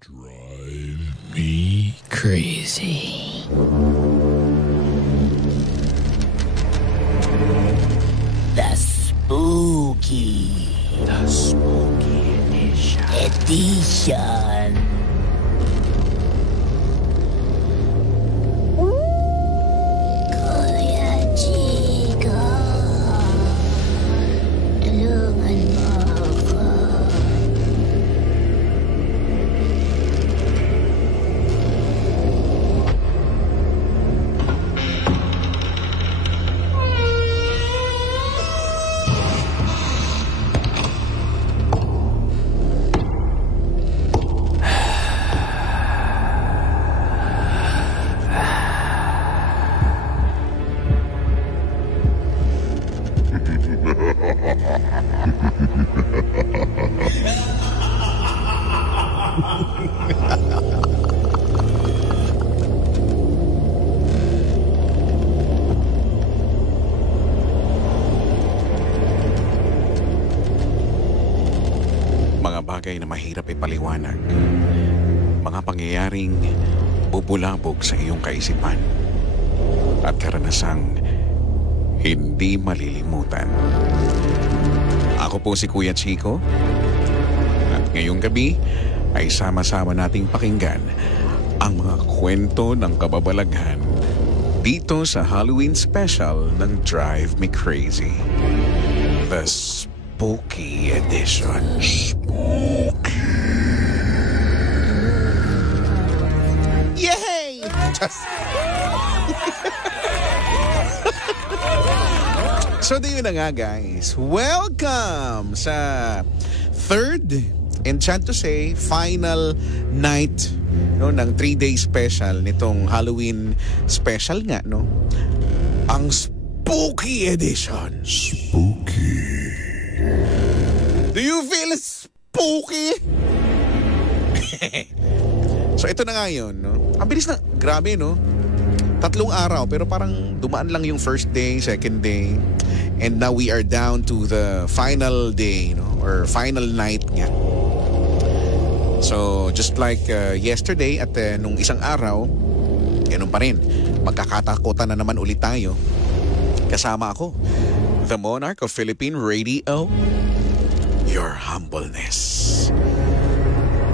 Drive me crazy. The Spooky Edition. Kuya Chico, tulungan mo ako. Mga bagay na mahirap ipaliwanag. Mga pangyayaring bubulabog sa iyong kaisipan at karanasang hindi malilimutan. Ako po si Kuya Chico at ngayong gabi ay sama-sama nating pakinggan ang mga kwento ng kababalaghan dito sa Halloween special ng Drive Me Crazy, The Spooky Edition. Yay! So, yun na nga guys. Welcome sa third and sad to say, final night ng 3-day special nitong Halloween special nga, no? Ang Spooky Edition. Spooky. Do you feel spooky? So ito na nga yun, no? Ang bilis na, grabe, no? 3 araw, pero parang dumaan lang yung first day, second day. And now we are down to the final day, no? Or final night nga. So just like yesterday at nung isang araw, ganun pa rin. Magkakatakutan na naman ulit tayo. Kasama ako, the Monarch of Philippine Radio, your humbleness.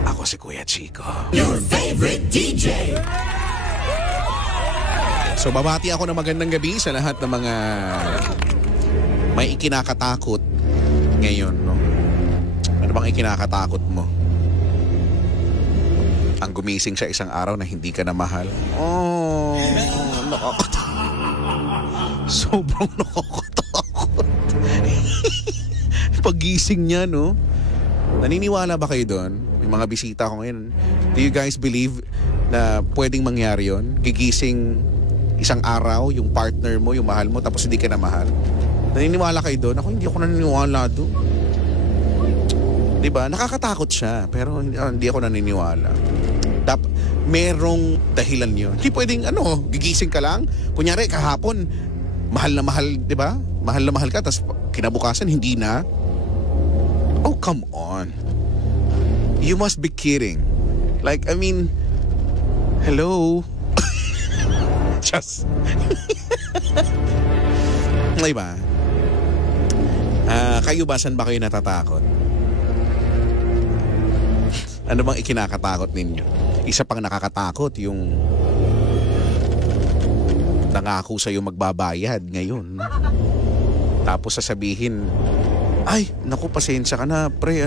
Ako si Kuya Chico. Your favorite DJ. So babati ako ng magandang gabi sa lahat ng mga may ikinakatakot ngayon, no? Ano bang ikinakatakot mo? Ang gumising sa isang araw na hindi ka na mahal? Oh, nakakatakot. Sobrang nakakatakot. Paggising niya, no? Naniniwala ba kayo doon? May mga bisita ko ngayon. Do you guys believe na pwedeng mangyari yon? Gigising isang araw, yung partner mo, yung mahal mo, tapos hindi ka na mahal. Naniniwala kayo doon? Ako, hindi ako naniniwala doon. Diba? Nakakatakot siya, pero hindi ako naniniwala. Merong dahilan yun. Hindi pwedeng, gigising ka lang. Kunyari, kahapon, mahal na mahal, diba? Mahal na mahal ka, tapos kinabukasan, hindi na. Oh, come on. You must be kidding. Like, I mean, hello? Just diba? Kayo ba, saan ba kayo natatakot? Ano bang ikinakatakot ninyo? Isa pang nakakatakot, yung nangako sa'yo magbabayad ngayon. Tapos sasabihin, ay, naku, pasensya ka na, pre,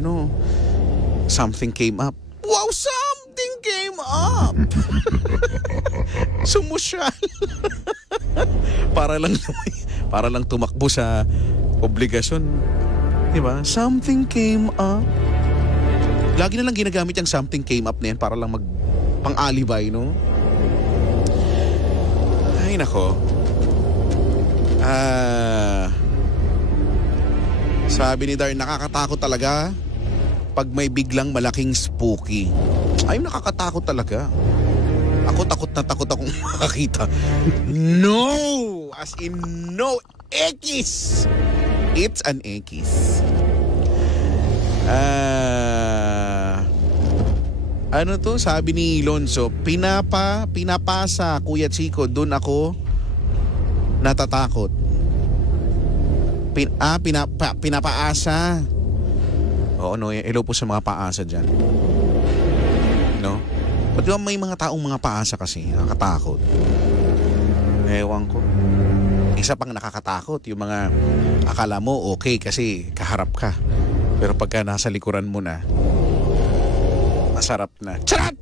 something came up. Wow, something came up! Sumusyal. para lang tumakbo sa obligasyon. Diba? Something came up. Lagi na lang ginagamit yung something came up na yan para lang pang-alibay, no? Ay, nako. Sabi ni Dar, nakakatakot talaga pag may biglang malaking spooky. Ay, nakakatakot talaga. Ako takot na takot akong makakita. No! As in no! Ekis! It's an ekis. Ano to? Sabi ni Lonzo, pinapasa, Kuya Chico, dun ako natatakot. Pinapaasa. Oo, no, hello po sa mga paasa dyan. No? Ba't di ba may mga taong mga paasa kasi, nakakatakot? Ewan ko. Isa pang nakakatakot, yung mga akala mo okay kasi kaharap ka. Pero pagka nasa likuran mo na, masarap na. Charat!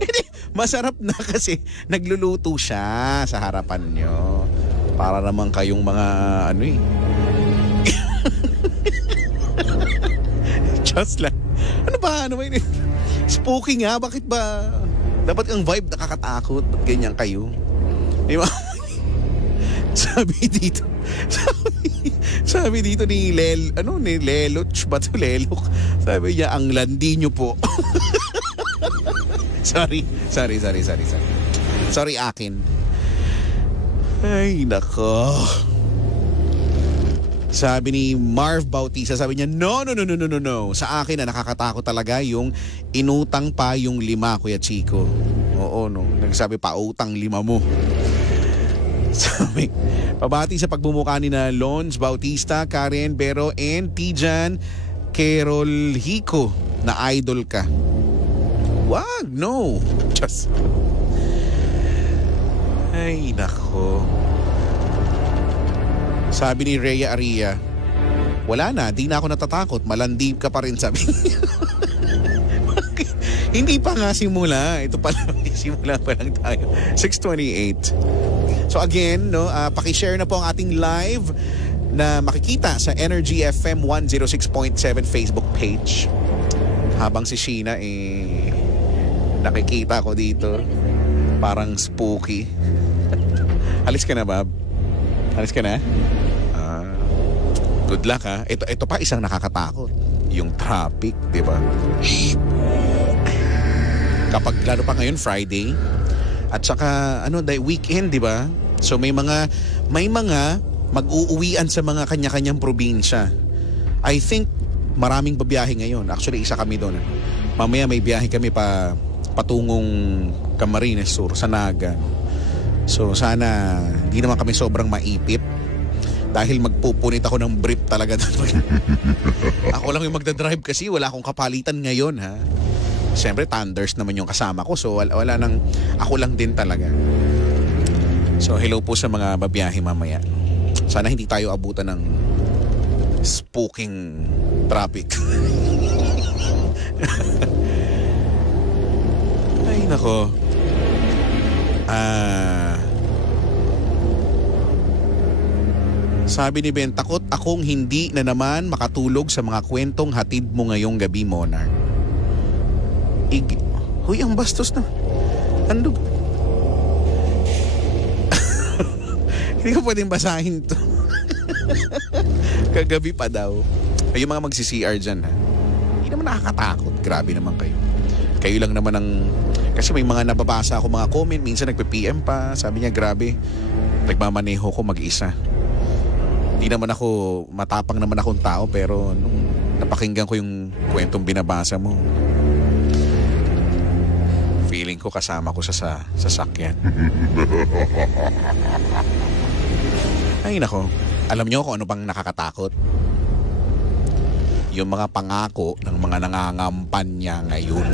Hindi, masarap na kasi nagluluto siya sa harapan nyo. Para naman kayong mga ano eh. Just like, ano ba yun? Spooky nga, bakit ba? Dapat ang vibe nakakatakot. Ba't ganyan kayo? Diba? Sabi dito ni Leloch ba to? Lelok. Sabi niya, ang landi nyo po. Sorry, akin. Ay, nako. Sabi ni Marv Bautista, sabi niya, no. Sa akin na nakakatakot talaga yung inutang pa yung 5, Kuya Chico. Oo, no. Nagsabi pa, utang 5 mo. Sabi, pabati sa pagbumuka ni na Lons Bautista, Karen Bero, and Tijan Kerol Hico na idol ka. Wag, no. Just. Ay, nako. Sabi ni Rhea Aria, wala na, di na ako natatakot. Malandi ka pa rin, sabi niya. Hindi pa nga simula. Ito pa lang, simula pa lang tayo. 6:28. So again, no, paki-share na po ang ating live na makikita sa Energy FM 106.7 Facebook page. Habang si Sheena nakikita ko dito, parang spooky. Alis ka na, Bob? Alis ka na? Good luck, ha. Ito pa isang nakakatakot. Yung traffic, di ba? Kapag lalo pa ngayon Friday at saka weekend, di ba? So may mga mag-uuwian sa mga kanya-kanyang probinsya. I think maraming babiyahe ngayon. Actually, isa kami doon. Mamaya may biyahe kami patungong Camarines Sur sa Naga. So sana hindi naman kami sobrang maipit dahil magpupunit ako ng brief talaga doon. Ako lang yung magdadrive kasi wala akong kapalitan ngayon, ha. Siyempre thunders naman yung kasama ko, so wala nang, ako lang din talaga. So hello po sa mga babiyahe mamaya. Sana hindi tayo abutan ng spooking traffic. Ay nako. Sabi ni Ben, takot akong hindi na naman makatulog sa mga kwentong hatid mo ngayong gabi, Monarch. Huy, ang bastos na. Andog. Hindi ko pwedeng basahin to. Kagabi pa daw. Ay, yung mga magsi-CR dyan, ha? Hindi naman nakakatakot. Grabe naman kayo. Kayo lang naman ang... Kasi may mga nababasa ako mga comment. Minsan nagpe-PM pa. Sabi niya, grabe. Nagmamaneho ko mag-isa. Hindi naman ako, matapang naman akong tao. Pero nung napakinggan ko yung kwentong binabasa mo, feeling ko kasama ko sa sasakyan. Ay nako, alam nyo kung ano pang nakakatakot? Yung mga pangako ng mga nangangampanya ngayon.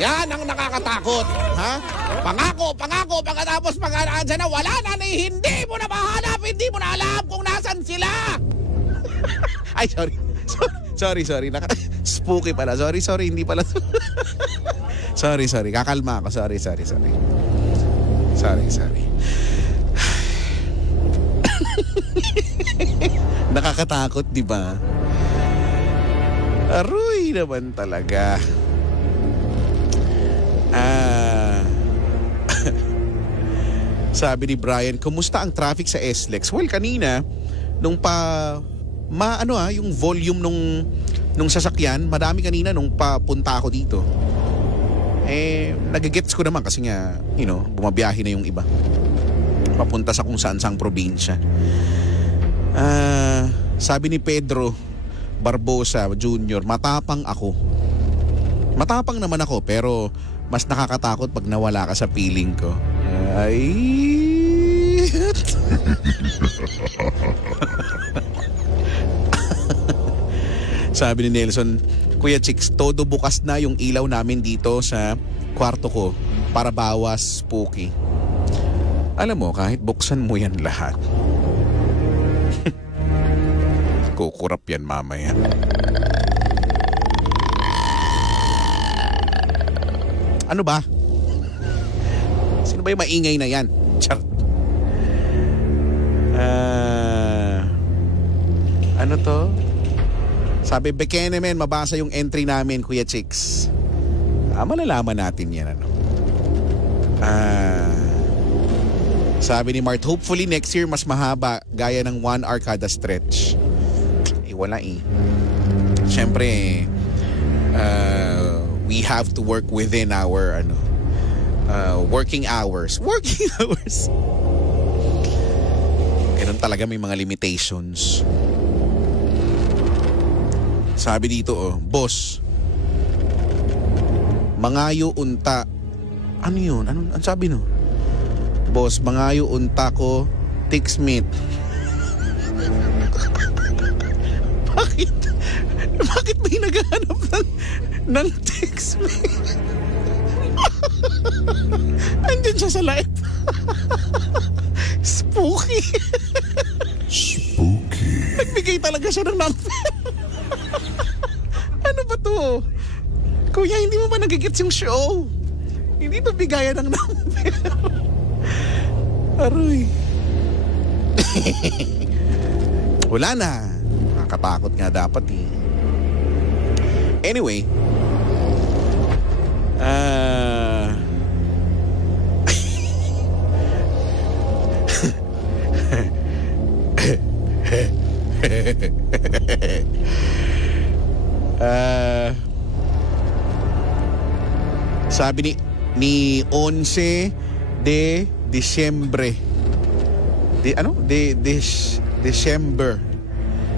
Yan ang nakakatakot, ha? Pangako, pagkatapos pag-aansa na wala na, hindi mo na mahanap, hindi mo na alam kung nasan sila. Ay, sorry. Spooky pala. Sorry, hindi pala. Sorry. Kakalma ako. Sorry. Nakakatakot, di ba? Aroy naman talaga. Sabi ni Brian, kumusta ang traffic sa SLEX? Well, kanina, nung yung volume nung sasakyan, madami kanina nung papunta ako dito. Nagigets ko naman kasi nga, bumabiyahe na yung iba. Papunta sa kung saan-saang probinsya. Sabi ni Pedro, Barbosa Jr., matapang ako. Matapang naman ako, pero mas nakakatakot pag nawala ka sa piling ko. Ay... Sabi ni Nelson, Kuya Chicks, todo bukas na yung ilaw namin dito sa kwarto ko para bawas spooky. Alam mo, kahit buksan mo yan lahat, kukurap yan mamaya. Ano ba? Sino ba yung maingay na yan? Char. Ano to? Sabi, Bekenemen, mabasa yung entry namin, Kuya Chicks. Malalaman natin yan, ano? Sabi ni Mart, hopefully next year mas mahaba, gaya ng 1 hour kada stretch. Wala eh. Siyempre, we have to work within our working hours. Working hours. Ganun talaga, may mga limitations. Sabi dito, boss, mangayo unta. Ano yun? Ano sabi no? Boss, mangayo unta ko, tiksmit. Bakit? Bakit may naghahanap ng tiksmit? Andyan siya sa live. Spooky. Spooky. Nagbigay talaga siya ng number. Ano ba to? Kuya, hindi mo ba nagigits yung show? Hindi to bigayan ng number. Aroy. Wala na. Nakakatakot nga dapat eh. Anyway. Sabi ni 11 de Disyembre. December.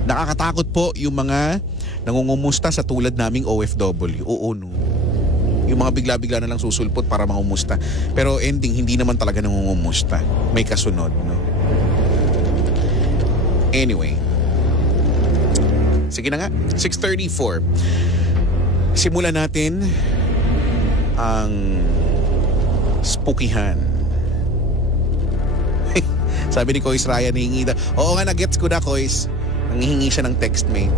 Nakakatakot po yung mga nangungumusta sa tulad naming OFW. Oo, no. Yung mga bigla-bigla na lang susulpot para mangumusta. Pero ending, hindi naman talaga nangungumusta. May kasunod, no? Anyway. Sige na nga. 6:34. Simulan natin ang spookyhan. Sabi ni Kois Ryan, hihingi na. Oo nga, nagets ko na, Kois. Nanghihingi siya ng text mate.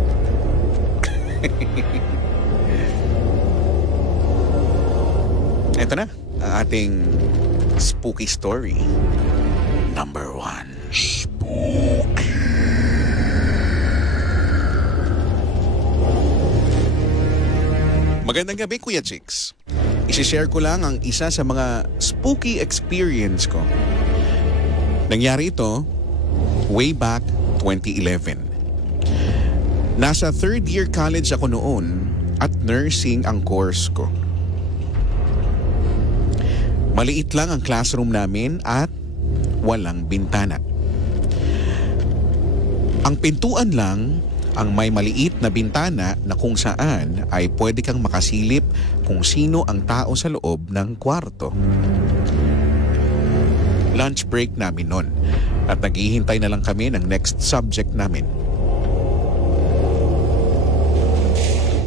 Ito na, ang ating spooky story. Number 1. Spooky. Magandang gabi, Kuya Chicks. Isishare ko lang ang isa sa mga spooky experience ko. Nangyari ito way back 2011. Nasa third year college ako noon at nursing ang course ko. Maliit lang ang classroom namin at walang bintana. Ang pintuan lang ang may maliit na bintana na kung saan ay pwede kang makasilip kung sino ang tao sa loob ng kwarto. Lunch break namin nun at naghihintay na lang kami ng next subject namin.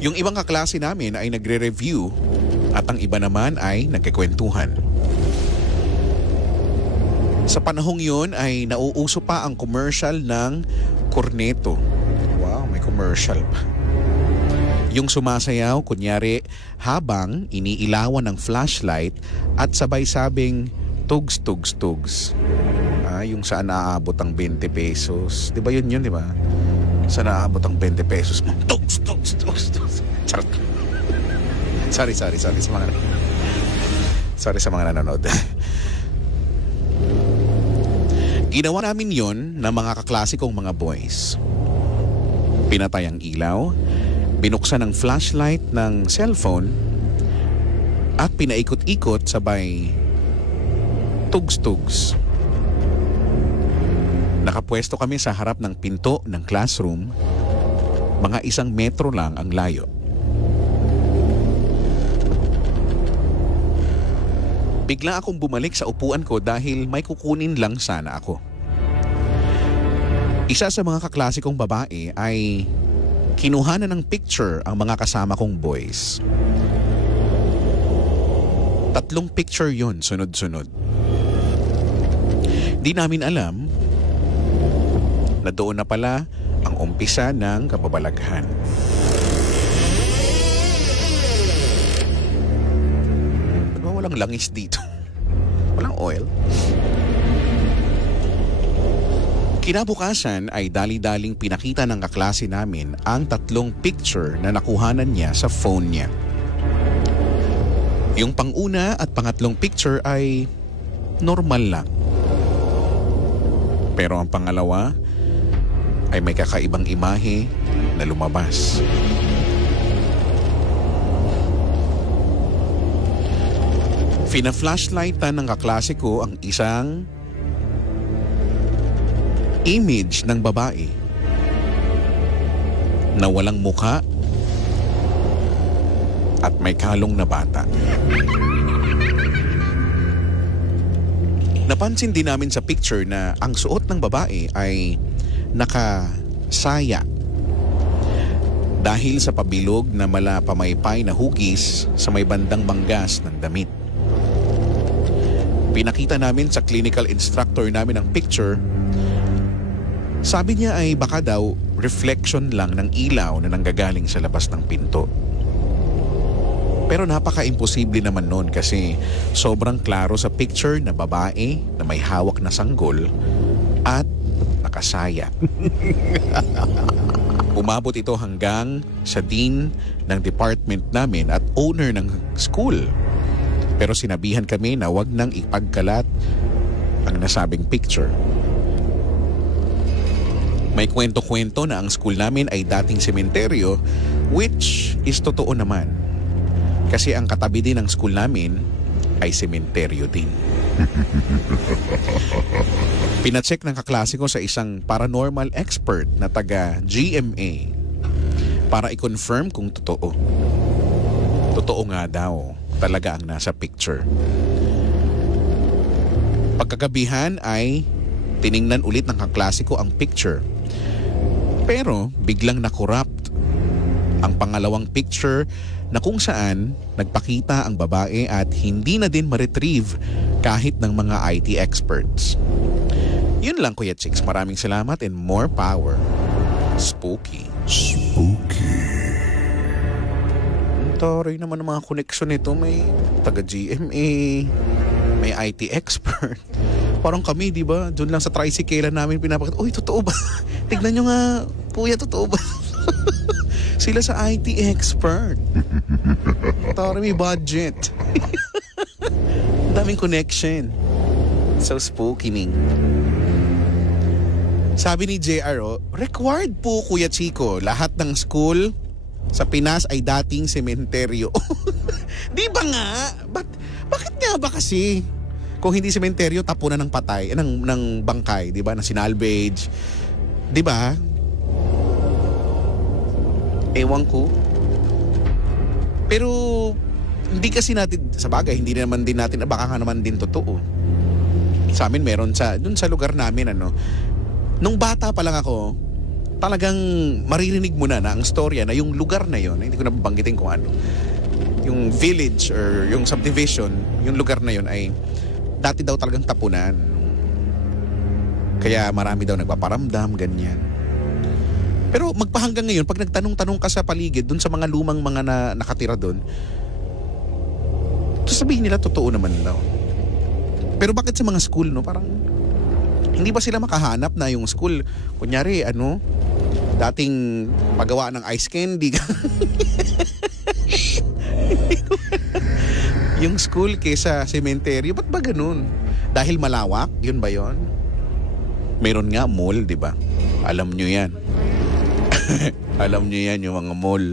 Yung ibang kaklase namin ay nagre-review at ang iba naman ay nagkikwentuhan. Sa panahong yun ay nauuso pa ang commercial ng Cornetto. Wow, may commercial pa. Yung sumasayaw, kunyari, habang iniilawan ng flashlight at sabay sabing tugs, tugs, tugs. Yung saan naaabot ang 20 pesos. Di ba yun, di ba? Saan naaabot ang 20 pesos mo? Tugs, tugs, tugs, tugs. Charot. Sorry sa mga nanonood. Ginawa namin yon ng mga kaklasikong mga boys. Pinatay ang ilaw, binuksan ang flashlight ng cellphone, at pinaikot-ikot sabay tugs-tugs. Nakapwesto kami sa harap ng pinto ng classroom Mga 1 metro lang ang layo. Bigla akong bumalik sa upuan ko dahil may kukunin lang sana ako. Isa sa mga kaklase kong babae ay kinuhanan ng picture ang mga kasama kong boys. 3 picture yon sunod-sunod. Di namin alam na doon na pala ang umpisa ng kababalaghan. Ba't ba walang langis dito? Walang oil? Kinabukasan ay dali-daling pinakita ng kaklase namin ang 3 picture na nakuhanan niya sa phone niya. Yung pang-una at pangatlong picture ay normal lang. Pero ang pangalawa ay may kakaibang imahe na lumabas. Fina-flashlightan ng kaklase ko ang isang image ng babae na walang mukha at may kalong na bata. Napansin din namin sa picture na ang suot ng babae ay nakasaya dahil sa pabilog na mala pamaypay na hugis sa may bandang manggas ng damit. Pinakita namin sa clinical instructor namin ang picture. Sabi niya ay baka daw reflection lang ng ilaw na nanggagaling sa labas ng pinto. Pero napaka-imposible naman nun kasi sobrang klaro sa picture na babae na may hawak na sanggol at nakasaya. Umabot ito hanggang sa dean ng department namin at owner ng school. Pero sinabihan kami na wag nang ipagkalat ang nasabing picture. May kwento-kwento na ang school namin ay dating sementeryo, which is totoo naman. Kasi ang katabi din ng school namin ay sementeryo din. Pinacheck ng kaklase ko sa isang paranormal expert na taga GMA para i-confirm kung totoo. Totoo nga daw talaga ang nasa picture. Pagkagabihan ay tiningnan ulit ng kaklase ko ang picture. Pero biglang na-corrupt ang pangalawang picture na kung saan nagpakita ang babae at hindi na din ma-retrieve kahit ng mga IT experts. Yun lang, Kuya Chicks. Maraming salamat and more power. Spooky. Spooky. Taray naman ang mga koneksyon nito. May taga-GMA, may IT expert. Parang kami, di ba? Doon lang sa tricycle namin pinapakita. Uy, totoo ba? Tignan nyo nga, kuya, totoo ba? Sila sa IT expert. Taray, may budget. Daming connection. So spooky ning. Sabi ni JR, required po, Kuya Chico, lahat ng school sa Pinas ay dating sementeryo. Di ba nga? Bakit nga ba kasi? Kung hindi sementeryo, tapunan ng patay, ng bangkay, di ba? Na sinalvage. Di ba? Ewan ko. Pero hindi kasi natin, sa bagay, hindi naman din natin, baka nga naman din totoo. Sa amin meron dun sa lugar namin, nung bata pa lang ako, talagang maririnig mo na ang storya na yung lugar na yon, hindi ko na banggitin kung ano, yung village or yung subdivision, yung lugar na yon ay dati daw talagang tapunan. Kaya marami daw nagpaparamdam, ganyan. Pero magpahanggang ngayon, pag nagtanong-tanong ka sa paligid, dun sa mga lumang mga nakatira dun, sabihin nila totoo naman daw. Pero bakit sa mga school, no? Parang hindi ba sila makahanap na yung school, kunyari, dating pagawa ng ice candy. Yung school kesa sementeryo, ba't ba ganun? Dahil malawak, yun ba yun? Meron nga mall, di ba? Alam nyo yan. Alam nyo yan, yung mga mall,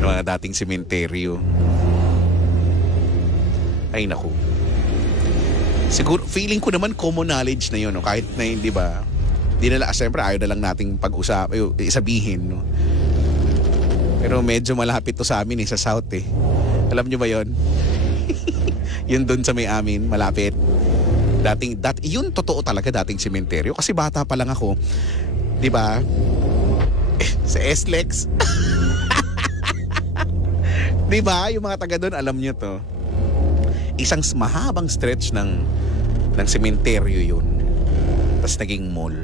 yung mga dating sementeryo. Ay naku. Siguro, feeling ko naman common knowledge na yun, no? Kahit na hindi ba, di nila, siyempre ayaw na lang nating sabihin, no? Pero medyo malapit to sa amin sa South eh. Alam nyo ba yon? Yun dun sa may amin, malapit. Yun totoo talaga dating sementeryo. Kasi bata pa lang ako, di ba? Sa SLEX. Di ba? Yung mga taga doon, alam nyo to. Isang mahabang stretch ng sementeryo yun. Tapos naging mall.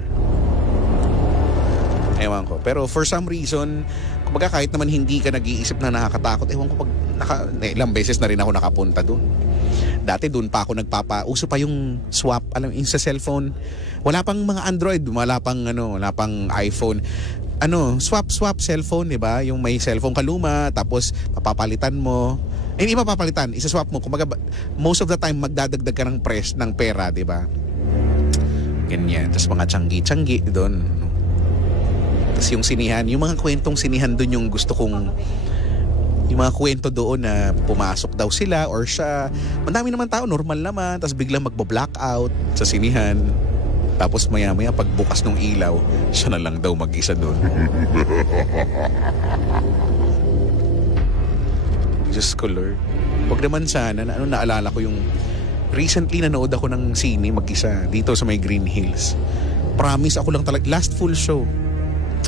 Ewan ko. Pero for some reason, kumbaga kahit naman hindi ka nag-iisip na nakakatakot, ewan ko ilang beses na rin ako nakapunta doon. Dati doon pa ako uso pa yung swap, alam yung sa cellphone. Wala pang mga Android, wala pang iPhone. Swap cellphone, 'di ba? Yung may cellphone ka luma, tapos papapalitan mo. Hindi papapalitan, isa-swap mo. Kumbaga most of the time magdadagdag ka ng pera, 'di ba? Ganyan. Tapos mga tiyanggi doon. Tapos yung sinihan, yung mga kwentong sinihan doon yung gusto kong, yung mga kwento doon na pumasok daw sila or siya, madami naman tao, normal naman, tapos biglang magbo-blackout sa sinihan. Tapos maya-maya pagbukas ng ilaw, siya na lang daw mag-isa doon. Diyos ko Lord. Huwag naman sana, naalala ko yung recently nanood ako ng sine mag-isa dito sa may Green Hills. Promise ako lang talaga, last full show.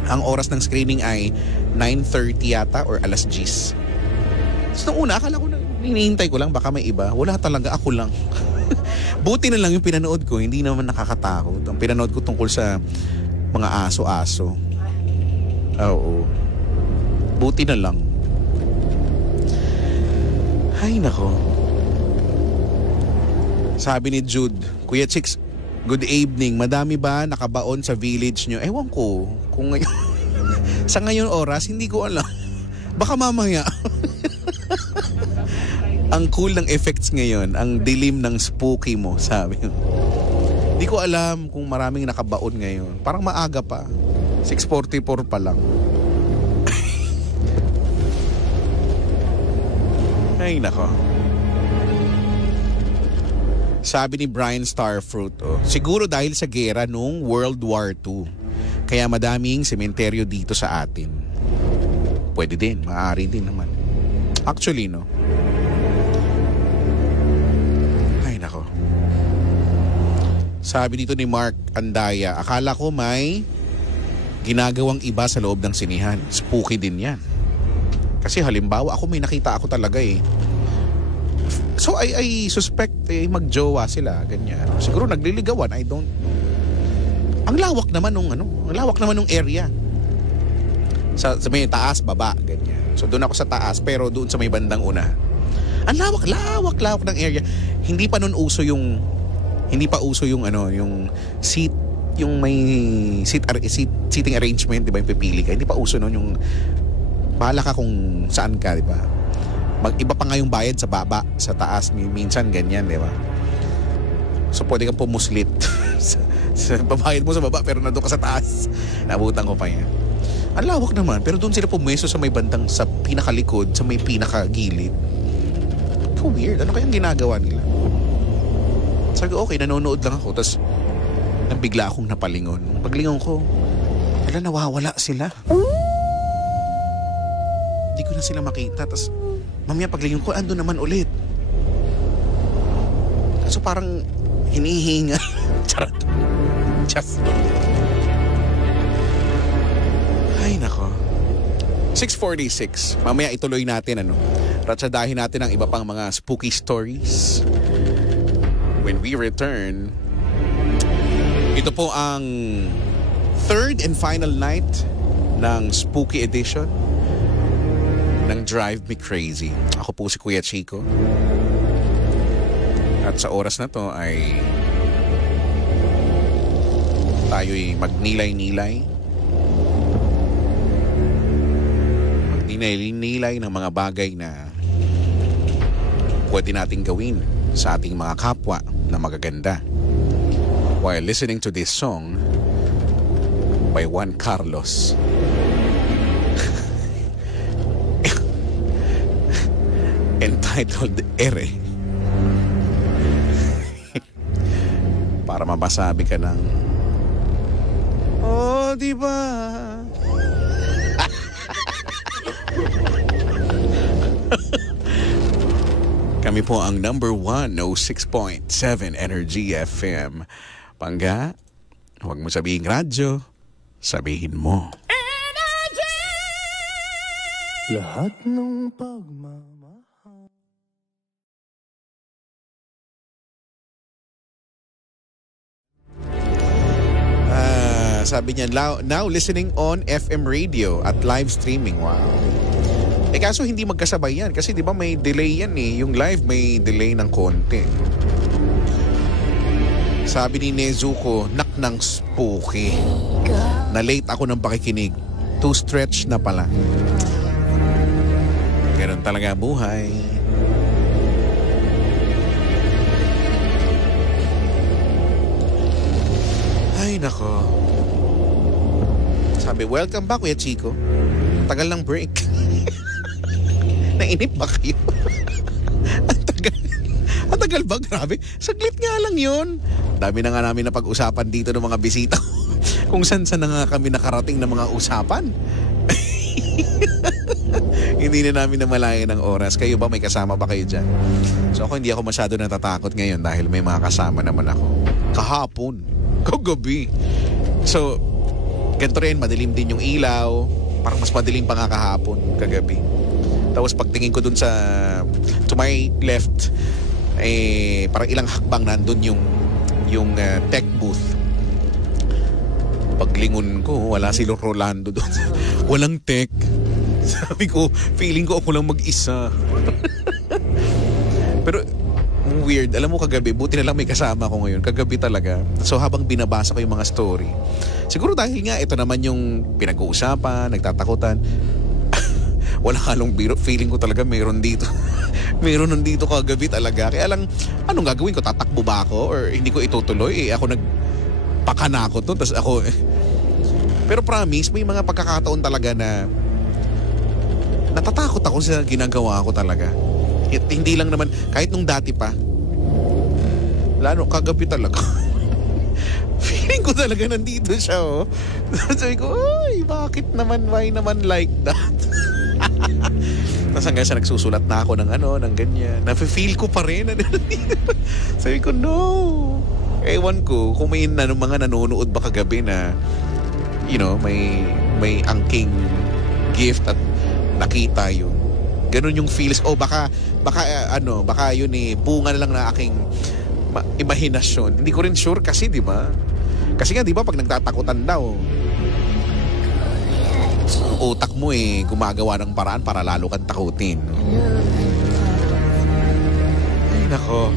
Ang oras ng screening ay 9:30 yata or 10:00. Tapos nung una, akala ko na, hinihintay ko lang, baka may iba. Wala talaga, ako lang. Buti na lang yung pinanood ko, hindi naman nakakatakot. Ang pinanood ko tungkol sa mga aso-aso. Oo. Buti na lang. Ay, nako. Sabi ni Jude, Kuya Chicks, good evening. Madami ba nakabaon sa village nyo? Ewan ko. Kung ngayon, sa ngayon oras, hindi ko alam. Baka mamaya. Ang cool ng effects ngayon, ang dilim ng spooky mo, sabi. Hindi ko alam kung maraming nakabaon ngayon. Parang maaga pa. 6:44 pa lang. Ay, nako. Sabi ni Brian Starfruit, siguro dahil sa gera nung World War II. Kaya madaming sementeryo dito sa atin. Pwede din, maaari din naman. Actually, no? Ay, nako. Sabi dito ni Mark Andaya, akala ko may ginagawang iba sa loob ng sinihan. Spooky din yan. Kasi halimbawa, may nakita ako talaga eh. So I suspect magjowa sila, ganyan. Siguro nagliligawan, I don't. Ang lawak naman nung area. Sa may taas, baba, ganyan. So doon ako sa taas, pero doon sa may bandang una. Ang lawak ng area. Hindi pa uso yung seat, yung may seating arrangement, 'di ba, yung pipili ka. Hindi pa uso noon yung bahala ka kung saan ka, 'di ba? Iba pa nga yung bayad sa baba, sa taas, minsan ganyan, di ba? So pwede kang pumuslit. Babayad mo sa baba pero nandun ka sa taas. Nabutan ko pa yan. Ang lawak naman, pero doon sila pumwesto sa may bandang, sa pinakalikod, sa may pinakagilid. How weird, ano kayang ginagawa nila? Sabi ko, okay, nanonood lang ako, tapos nabigla akong napalingon. Paglingon ko, nawawala sila. Hindi ko na sila makita, tapos mamaya paglingon ko, ando naman ulit. So parang hinihinga. Charot. Just. Ay, nako. 6:46. Mamaya ituloy natin, ratsadahin natin ang iba pang mga spooky stories. When we return, ito po ang third and final night ng Spooky Edition ng Drive Me Crazy. Ako po si Kuya Chico. At sa oras na to ay tayo'y magnilay-nilay. Magninilay ng mga bagay na pwede nating gawin sa ating mga kapwa na magaganda. While listening to this song by Juan Carlos. Entitled Ere. Para mapasabi ka ng diba? Kami po ang number 106.7 Energy FM. Pangga, huwag mo sabihin radyo, sabihin mo. Lahat ng pagmamahal. Sabi niya, now listening on FM radio at live streaming. Wow. Kaso hindi magkasabay yan kasi di ba may delay yan eh. Yung live may delay ng konti. Sabi ni Nezuko, nak ng spooky. Na late ako ng pakikinig. Too stretch na pala. Ganun talaga buhay. Ay nako. Sabi, welcome back Kuya Chico. Tagal ng break. Nainip ba kayo? Ang tagal ba? Grabe. Saglit nga lang yun. Dami na nga namin na pag-usapan dito ng mga bisita. Kung saan na nga kami nakarating ng mga usapan. Hindi na namin namalayan ng oras. Kayo ba? May kasama ba kayo dyan? So ako hindi ako masyado natatakot ngayon dahil may mga kasama naman ako. Kahapon. Kagabi. So, ganito rin. Madilim din yung ilaw. Parang mas madilim pa nga kahapon. Kagabi. Tapos pagtingin ko dun sa to my left, parang ilang hakbang nandun yung tech booth. Paglingon ko, wala si Rolando doon. Walang tech. Sabi ko, feeling ko ako lang mag-isa. Pero weird. Alam mo kagabi, buti na lang may kasama ko ngayon. Kagabi talaga. So habang binabasa ko yung mga story, siguro dahil nga ito naman yung pinag-uusapan, nagtatakutan. Wala halong biro. Feeling ko talaga mayroon dito. Mayroon nandito kagabi talaga. Kaya lang, anong gagawin ko? Tatakbo ba ako? Or hindi ko itutuloy? Ako nagpakanakot to. Tapos ako Pero promise, may mga pagkakataon talaga na natatakot ako sa ginagawa ko talaga. Hindi lang naman, kahit nung dati pa. Lalo, kagabi talaga. Feeling ko talaga nandito siya, oh. Sabi ko, ay, bakit naman, why naman like that? Tapos hanggang sa nagsusulat na ako ng ng ganyan. Nafe-feel ko pa rin. Sabi ko, no. Ewan ko, kung may mga nanonood ba kagabi na, may angking gift at nakita yun. Ganun yung feels. Baka yun bunga na lang na aking imahinasyon. Hindi ko rin sure kasi, di ba? Kasi nga, di ba, pag nagtatakutan daw, ang utak mo gumagawa ng paraan para lalo kang takutin. Ay, nako.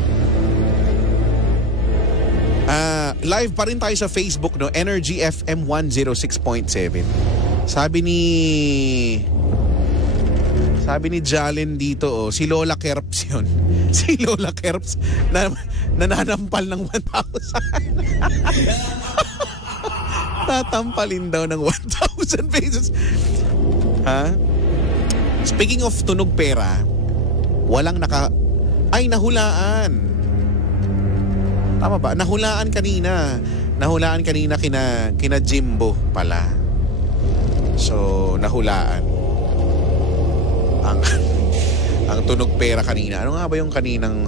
Live pa rin tayo sa Facebook, no? Energy FM 106.7. Sabi ni Jalen dito, si Lola Kerps yun. Si Lola Kerps na nananampal ng 1,000. Tatampalin daw ng 1,000 pesos. Ha? Speaking of tunog pera, nahulaan. Tama ba? Nahulaan kanina kina Jimbo pala. So, nahulaan. Ang tunog pera kanina. Ano nga ba yung kaninang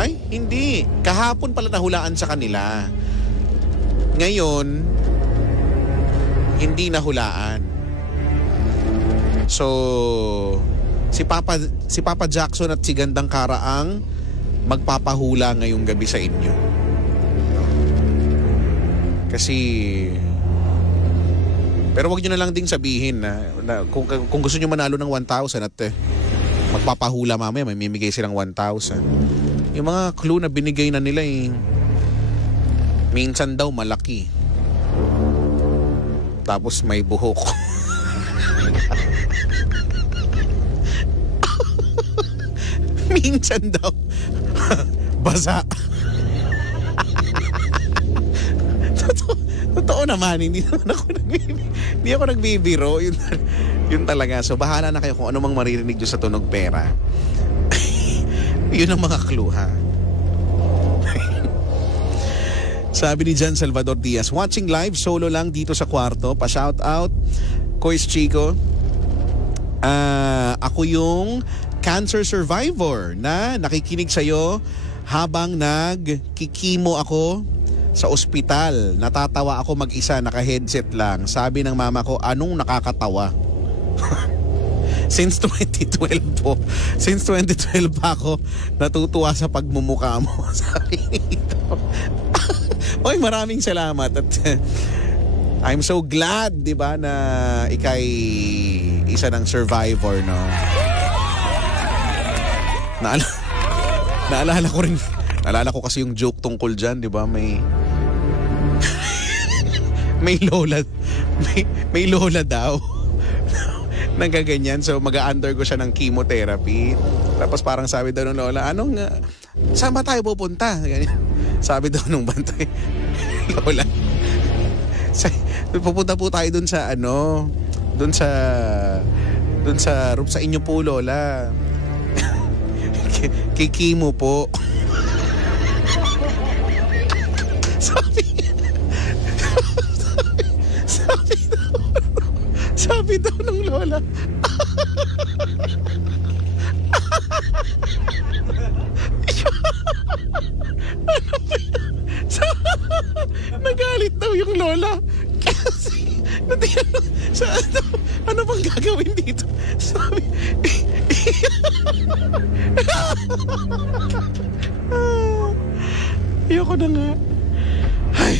Ay, hindi. Kahapon pala nahulaan sa kanila. Ngayon, hindi nahulaan. So, si Papa Jackson at si Gandang Kara ang magpapahula ngayong gabi sa inyo. Kasi pero wag nyo na lang ding sabihin na kung gusto nyo manalo ng 1,000 at magpapahula mamaya, may mimigay silang 1,000. Yung mga clue na binigay na nila minsan daw malaki. Tapos may buhok. Minsan daw basa. Totoo naman, hindi ako nagbibiro. Yun talaga. So bahala na kayo kung ano mang maririnig nyo sa tunog pera. Yun ang mga clue, ha? Sabi ni Jan Salvador Diaz, watching live, solo lang dito sa kwarto. Pa-shout out Kois Chico, ako yung cancer survivor na nakikinig sa'yo habang nagkikimo ako sa ospital. Natatawa ako mag-isa, naka-headset lang. Sabi ng mama ko, anong nakakatawa? Since 2012 po. Since 2012 pa ako natutuwa sa pagmumukha mo. Sabi nito. Oy, maraming salamat. At I'm so glad, di ba, na ikay isa ng survivor, no? Naalala ko rin. Naalala ko kasi yung joke tungkol dyan, di ba? May lola. May lola daw. Nagaganyan. So mag-undergo siya ng chemotherapy. Tapos parang sabi daw ng lola, saan ba tayo pupunta? Ganyan. Sabi daw nung bantay, lola, pupunta po tayo dun sa room sa inyo po, lola. Kikimo po. Sabi daw ng lola. Nagalit daw yung lola. Kasi ano bang gagawin dito? Sabi ayoko na nga. Ay.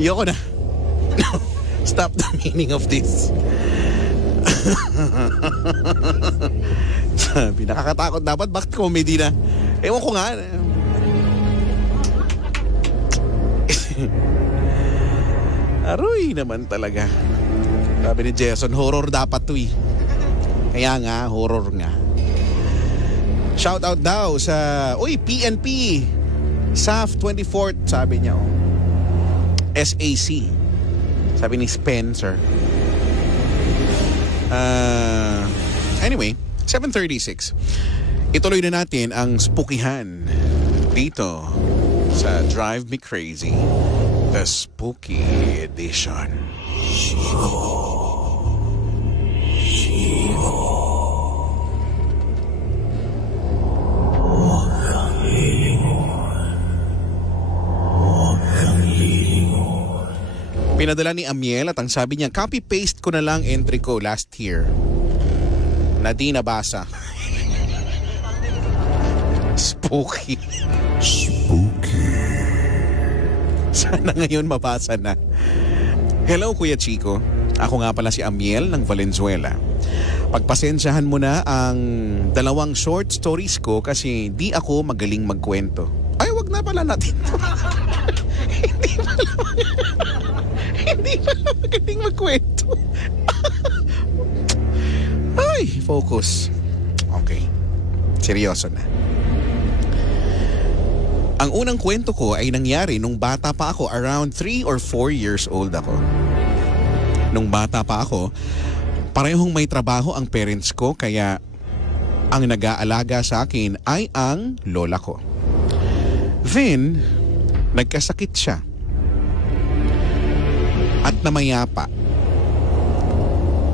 Ayoko na. No. Stop the meaning of this. Sabi, nakakatakot dapat. Bakit comedy na? Ewan ko nga. Aroy naman talaga. Sabi ni Jason, horror dapat to eh. Kaya nga, horror nga. Shout out daw sa, PNP. SAF 24th, sabi niya. SAC. Sabi ni Spencer. Anyway, 7:36. Ituloy na natin ang spookihan dito sa Drive Me Crazy, the Spooky Edition. Pinadala ni Amiel at ang sabi niya, copy-paste ko na lang entry ko last year. Na di nabasa. Spooky. Spooky. Sana ngayon mabasa na. Hello, Kuya Chico. Ako nga pala si Amiel ng Valenzuela. Pagpasensyahan mo na ang 2 short stories ko kasi di ako magaling magkwento. Ay, wag na pala natin. Hindi pala magaling magkwento. Ay, focus. Okay. Seryoso na. Ang unang kwento ko ay nangyari nung bata pa ako, around 3 or 4 years old ako. Nung bata pa ako, parehong may trabaho ang parents ko kaya ang nag-aalaga sa akin ay ang lola ko. Then, nagkasakit siya. At namayapa.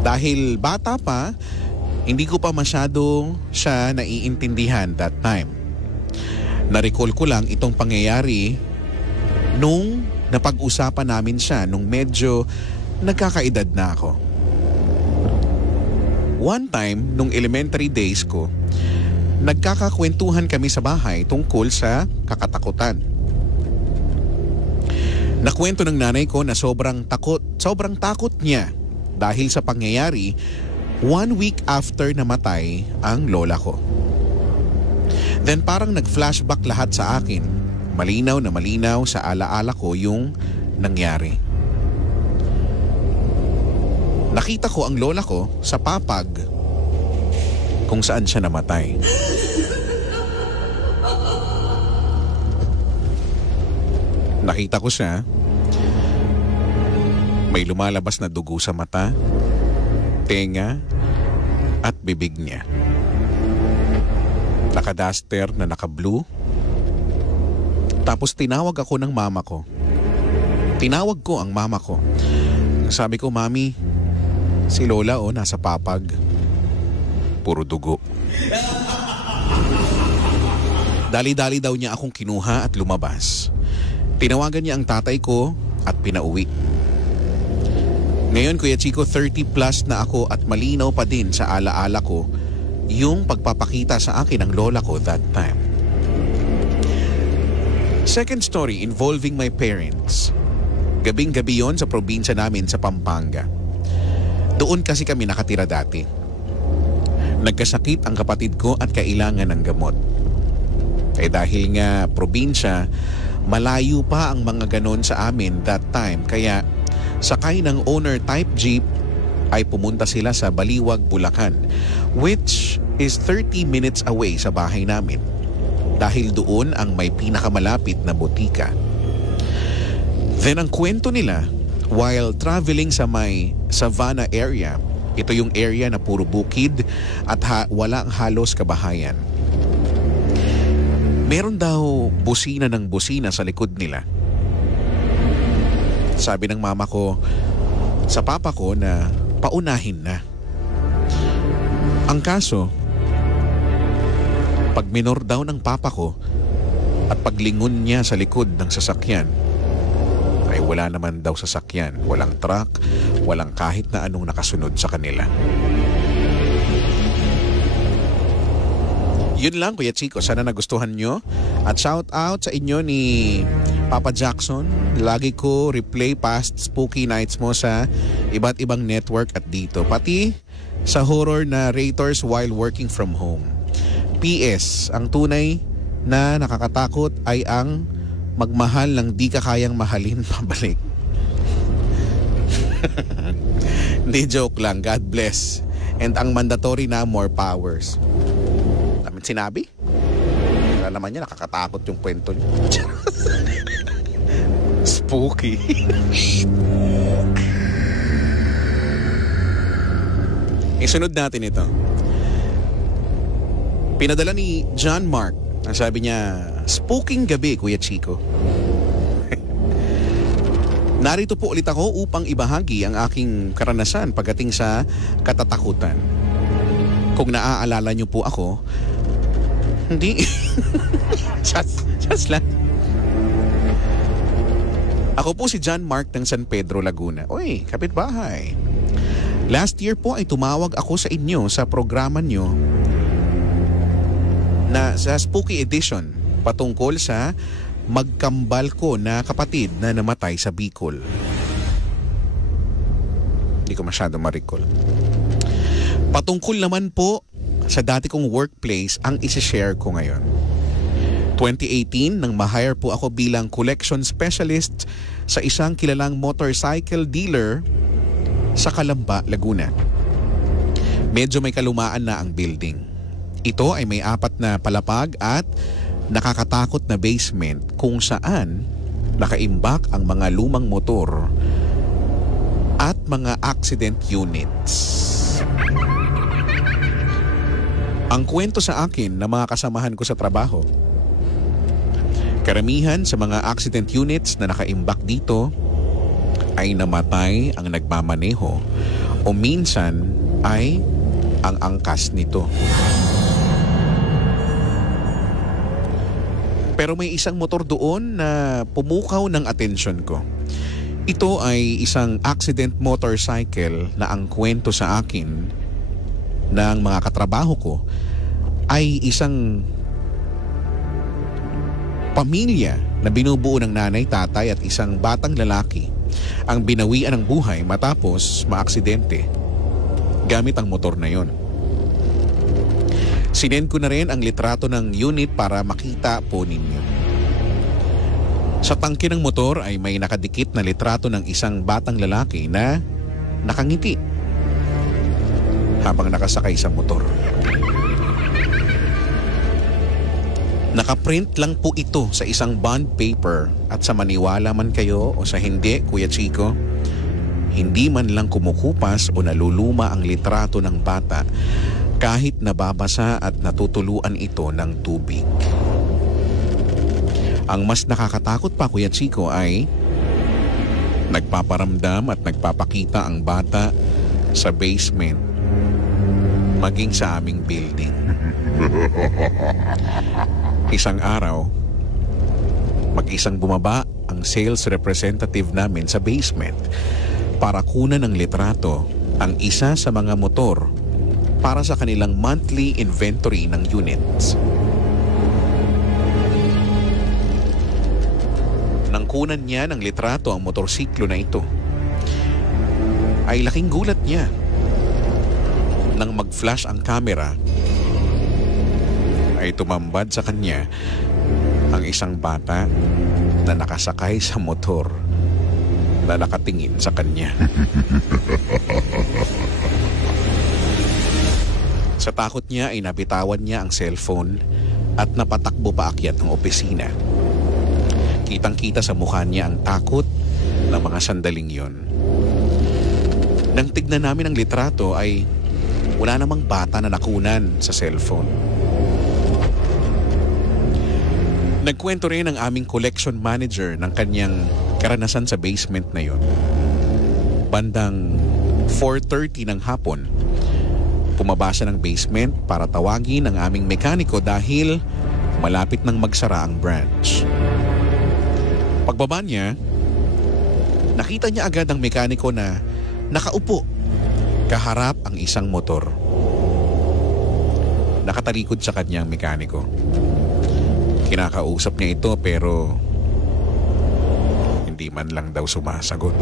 Dahil bata pa, hindi ko pa masyado siya naiintindihan that time. Na-recall ko lang itong pangyayari nung napag-usapan namin siya nung medyo nagkakaedad na ako. One time, nung elementary days ko, nagkakakwentuhan kami sa bahay tungkol sa kakatakutan. Nakwento ng nanay ko na sobrang takot niya dahil sa pangyayari 1 week after namatay ang lola ko. Then parang nag-flashback lahat sa akin. Malinaw na malinaw sa alaala ko yung nangyari. Nakita ko ang lola ko sa papag kung saan siya namatay. Nakita ko siya. May lumalabas na dugo sa mata, tenga, at bibig niya. Naka-duster na naka-blue. Tapos tinawag ako ng mama ko. Tinawag ko ang mama ko. Sabi ko, Mami, si Lola nasa papag. Puro dugo. Dali-dali daw niya akong kinuha at lumabas. Tinawagan niya ang tatay ko at pinauwi. Ngayon, Kuya Chico, 30 plus na ako at malinaw pa din sa alaala ko yung pagpapakita sa akin ng lola ko that time. Second story involving my parents. Gabing-gabi yon sa probinsya namin sa Pampanga. Doon kasi kami nakatira dati. Nagkasakit ang kapatid ko at kailangan ng gamot. Dahil nga probinsya, malayo pa ang mga ganon sa amin that time. Kaya sakay ng owner type jeep ay pumunta sila sa Baliwag, Bulacan, which is 30 minutes away sa bahay namin. Dahil doon ang may pinakamalapit na botika. Then ang kwento nila, while traveling sa may Savannah area, ito yung area na puro bukid at walang halos kabahayan. Meron daw busina ng busina sa likod nila. Sabi ng mama ko sa papa ko na paunahin na. Ang kaso, pag minor daw ng papa ko at paglingon niya sa likod ng sasakyan, ay wala naman daw sasakyan, walang truck, walang kahit na anong nakasunod sa kanila. Yun lang, Kuya Chico. Sana nagustuhan nyo. At shout out sa inyo ni Papa Jackson. Lagi ko replay past spooky nights mo sa iba't ibang network at dito. Pati sa horror narrators while working from home. PS, ang tunay na nakakatakot ay ang magmahal ng di ka kayang mahalin pabalik. Hindi, joke lang. God bless. And ang mandatory na more powers. Namin sinabi? Wala naman niya, nakakatakot yung kwento niya. Spooky. Isunod natin ito. Pinadala ni John Mark. Ang sabi niya, spooking gabi, Kuya Chico. Narito po ulit ako upang ibahagi ang aking karanasan pagdating sa katatakutan. Kung naaalala niyo po ako, hindi. just lang. Ako po si John Mark ng San Pedro, Laguna. Uy, kapitbahay. Last year po ay tumawag ako sa inyo sa programa nyo na sa Spooky Edition patungkol sa magkambal ko na kapatid na namatay sa Bicol. Hindi ko masyado ma-recall. Patungkol naman po sa dati kong workplace ang isi-share ko ngayon. 2018 nang ma-hire po ako bilang collection specialist sa isang kilalang motorcycle dealer sa Calamba, Laguna. Medyo may kalumaan na ang building. Ito ay may 4 na palapag at nakakatakot na basement kung saan nakaimbak ang mga lumang motor at mga accident units. Ang kwento sa akin ng mga kasamahan ko sa trabaho, karamihan sa mga accident units na nakaimbak dito ay namatay ang nagmamaneho o minsan ay ang angkas nito. Pero may isang motor doon na pumukaw ng atensyon ko. Ito ay isang accident motorcycle na ang kwento sa akin ng mga katrabaho ko ay isang pamilya na binubuo ng nanay, tatay at isang batang lalaki ang binawian ng buhay matapos maaksidente gamit ang motor na yon. Sinend ko na rin ang litrato ng unit para makita po ninyo. Sa tangke ng motor ay may nakadikit na litrato ng isang batang lalaki na nakangiti habang nakasakay sa motor. Nakaprint lang po ito sa isang bond paper at sa maniwala man kayo o sa hindi, Kuya Chico, hindi man lang kumukupas o naluluma ang litrato ng bata kahit nababasa at natutuluan ito ng tubig. Ang mas nakakatakot pa, Kuya Chico, ay Nagpaparamdam at nagpapakita ang bata sa basement, maging sa aming building. Isang araw, mag-isang bumaba ang sales representative namin sa basement para kunan ng litrato ang isa sa mga motor para sa kanilang monthly inventory ng units. Nang kunan niya ng litrato ang motorsiklo na ito, ay laking gulat niya nang mag-flash ang camera, ay tumambad sa kanya ang isang bata na nakasakay sa motor na nakatingin sa kanya. Sa takot niya ay nabitawan niya ang cellphone at napatakbo paakyat ng opisina. Kitang-kita sa mukha niya ang takot ng mga sandaling yon. Nang tignan namin ang litrato ay wala namang bata na nakunan sa cellphone. Nagkwento rin ang aming collection manager ng kanyang karanasan sa basement na yon. Bandang 4:30 ng hapon, pumaba siya ng basement para tawagin ang aming mekaniko dahil malapit nang magsara ang branch. Pagbaba niya, nakita niya agad ang mekaniko na nakaupo kaharap ang isang motor. Nakatalikod sa kanyang mekaniko. Kinakausap niya ito pero hindi man lang daw sumasagot.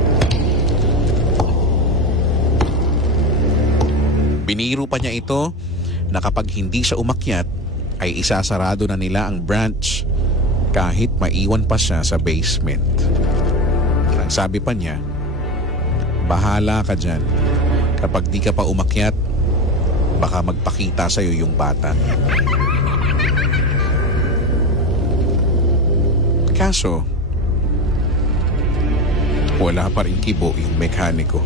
Biniro pa niya ito na kapag hindi siya umakyat ay isasarado na nila ang branch kahit maiwan pa siya sa basement. Ang sabi pa niya, bahala ka dyan. Kapag di ka pa umakyat, baka magpakita sa'yo yung bata. Kaso, wala pa rin kibo yung mekaniko.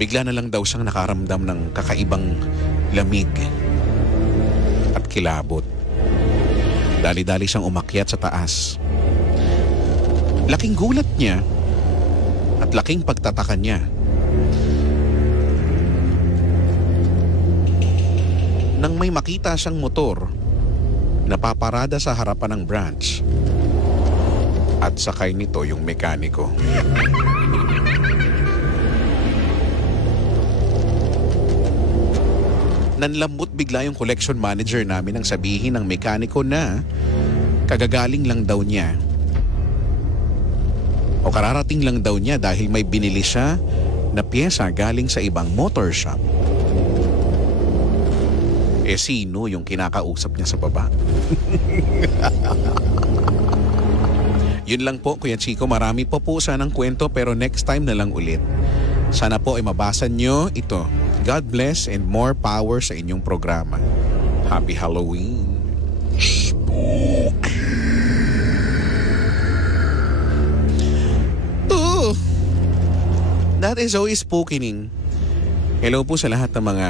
Bigla na lang daw siyang nakaramdam ng kakaibang lamig at kilabot. Dali-dali siyang umakyat sa taas. Laking gulat niya at laking pagtataka niya nang may makita siyang motor na paparada sa harapan ng branch at sakay nito yung mekaniko. Nanlambot bigla yung collection manager namin nang sabihin ng mekaniko na kagagaling lang daw niya o kararating lang daw niya dahil may binili siya na pyesa galing sa ibang motor shop. Eh sino yung kinakausap niya sa baba? Yun lang po, Kuya Chico. Marami po sanang kwento pero next time na lang ulit. Sana po ay mabasa nyo ito. God bless and more power sa inyong programa. Happy Halloween. Spooky. Ooh, that is always spooking. Hello po sa lahat ng mga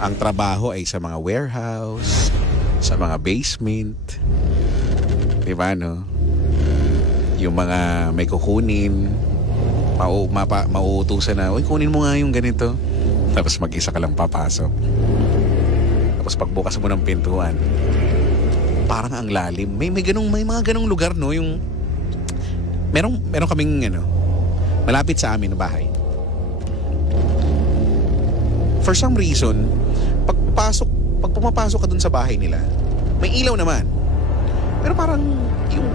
ang trabaho ay sa mga warehouse, sa mga basement. Diba, no? Yung mga may kukunin, mauutusan na, uy, kunin mo nga yung ganito. Tapos mag-isa ka lang papasok. Tapos pagbukas mo ng pintuan, parang ang lalim. May mga ganong lugar, no? Yung meron kaming malapit sa amin na bahay. For some reason, pag pumapasok ka dun sa bahay nila, may ilaw naman. Pero parang yung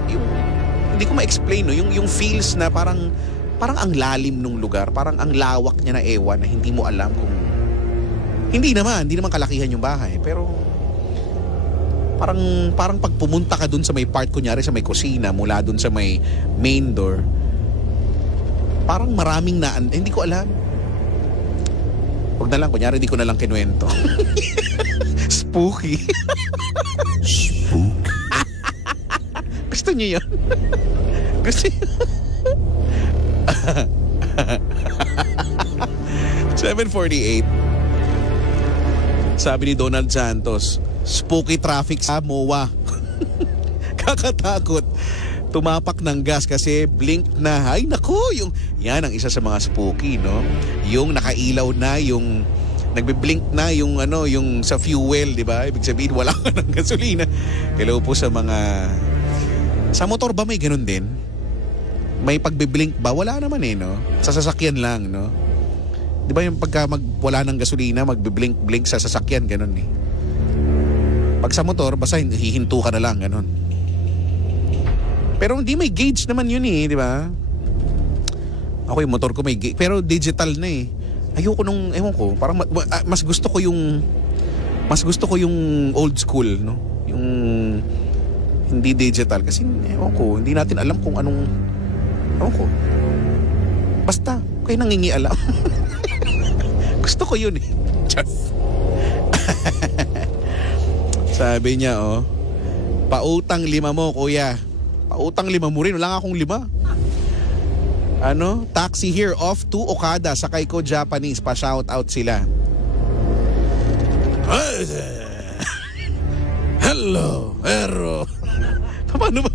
hindi ko ma-explain, no? Yung feels na parang ang lalim nung lugar, parang ang lawak niya na ewan na hindi mo alam kung hindi naman kalakihan yung bahay, pero parang pag pumunta ka dun sa may part, kunyari sa may kusina, mula dun sa may main door, parang maraming hindi ko alam. Huwag na lang, kunyari di ko na lang kinuwento. Spooky. Spooky. Gusto niyo yun? Gusto niyo? 7:48. Sabi ni Donald Santos, spooky traffic sa MOA. Kakatakot. tumapak ng gas kasi blink na. Ay naku, yan ang isa sa mga spooky, no? Yung nakailaw na, yung nagbe-blink na yung yung sa fuel, di ba? Ibig sabihin wala ka ng gasolina. Hello po sa mga... Sa motor ba may ganun din? May pagbe-blink ba? Wala naman no? Sa sasakyan lang, no? Di ba yung pagka wala ng gasolina, magbe-blink sa sasakyan, ganun eh. Pag sa motor, basta hihinto ka na lang, ganun. Pero hindi may gauge naman yun eh, di ba? Ako yung motor ko may gauge, pero digital na eh. Ayoko nung, ewan ko, parang mas gusto ko yung old school, no? Yung hindi digital kasi ewan ko, hindi natin alam kung anong, ewan ko. Basta, kayo nangingialam. Gusto ko yun eh. Just. Sabi niya, pautang 5 mo, kuya. Pautang 5 mo rin. Wala nga akong 5. Taxi here off to Okada. Sakay ko Japanese. Pa-shout out sila. Hello. Ero. Paano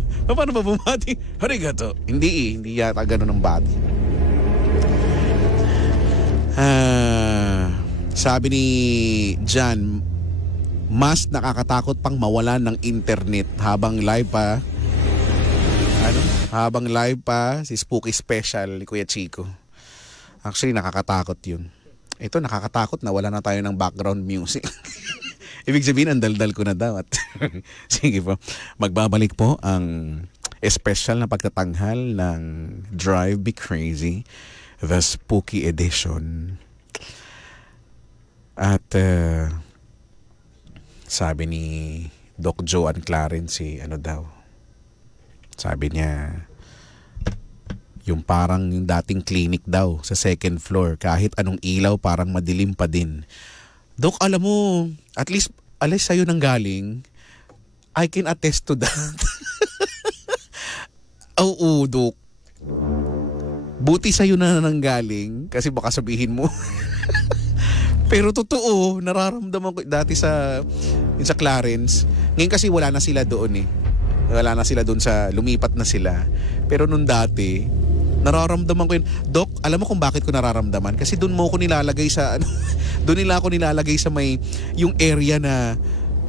ba bumati? Arigato. Hindi yata ganun ang bati. Sabi ni Jan, mas nakakatakot pang mawalan ng internet habang live pa. Habang live pa si Spooky Special ni Kuya Chico. Actually, nakakatakot yun. Ito, nakakatakot na wala na tayo ng background music. Ibig sabihin, ang daldal ko na daw. Sige po. Magbabalik po ang special na pagtatanghal ng Drive Me Crazy, The Spooky Edition. At sabi ni Doc Joanne Clarence, sabi niya, yung parang yung dating clinic daw sa second floor, kahit anong ilaw parang madilim pa din. Dok, alam mo, at least alis sa'yo nang galing. I can attest to that. Oo, Dok. Buti sa'yo na nanggaling kasi baka sabihin mo. Pero totoo, nararamdaman ko dati sa Clarence. Ngayon kasi wala na sila doon eh. Wala na sila doon lumipat na sila. Pero nung dati, nararamdaman ko yun. Dok, alam mo kung bakit ko nararamdaman? Kasi doon mo ko nilalagay sa, doon nila ako nilalagay sa may, yung area na,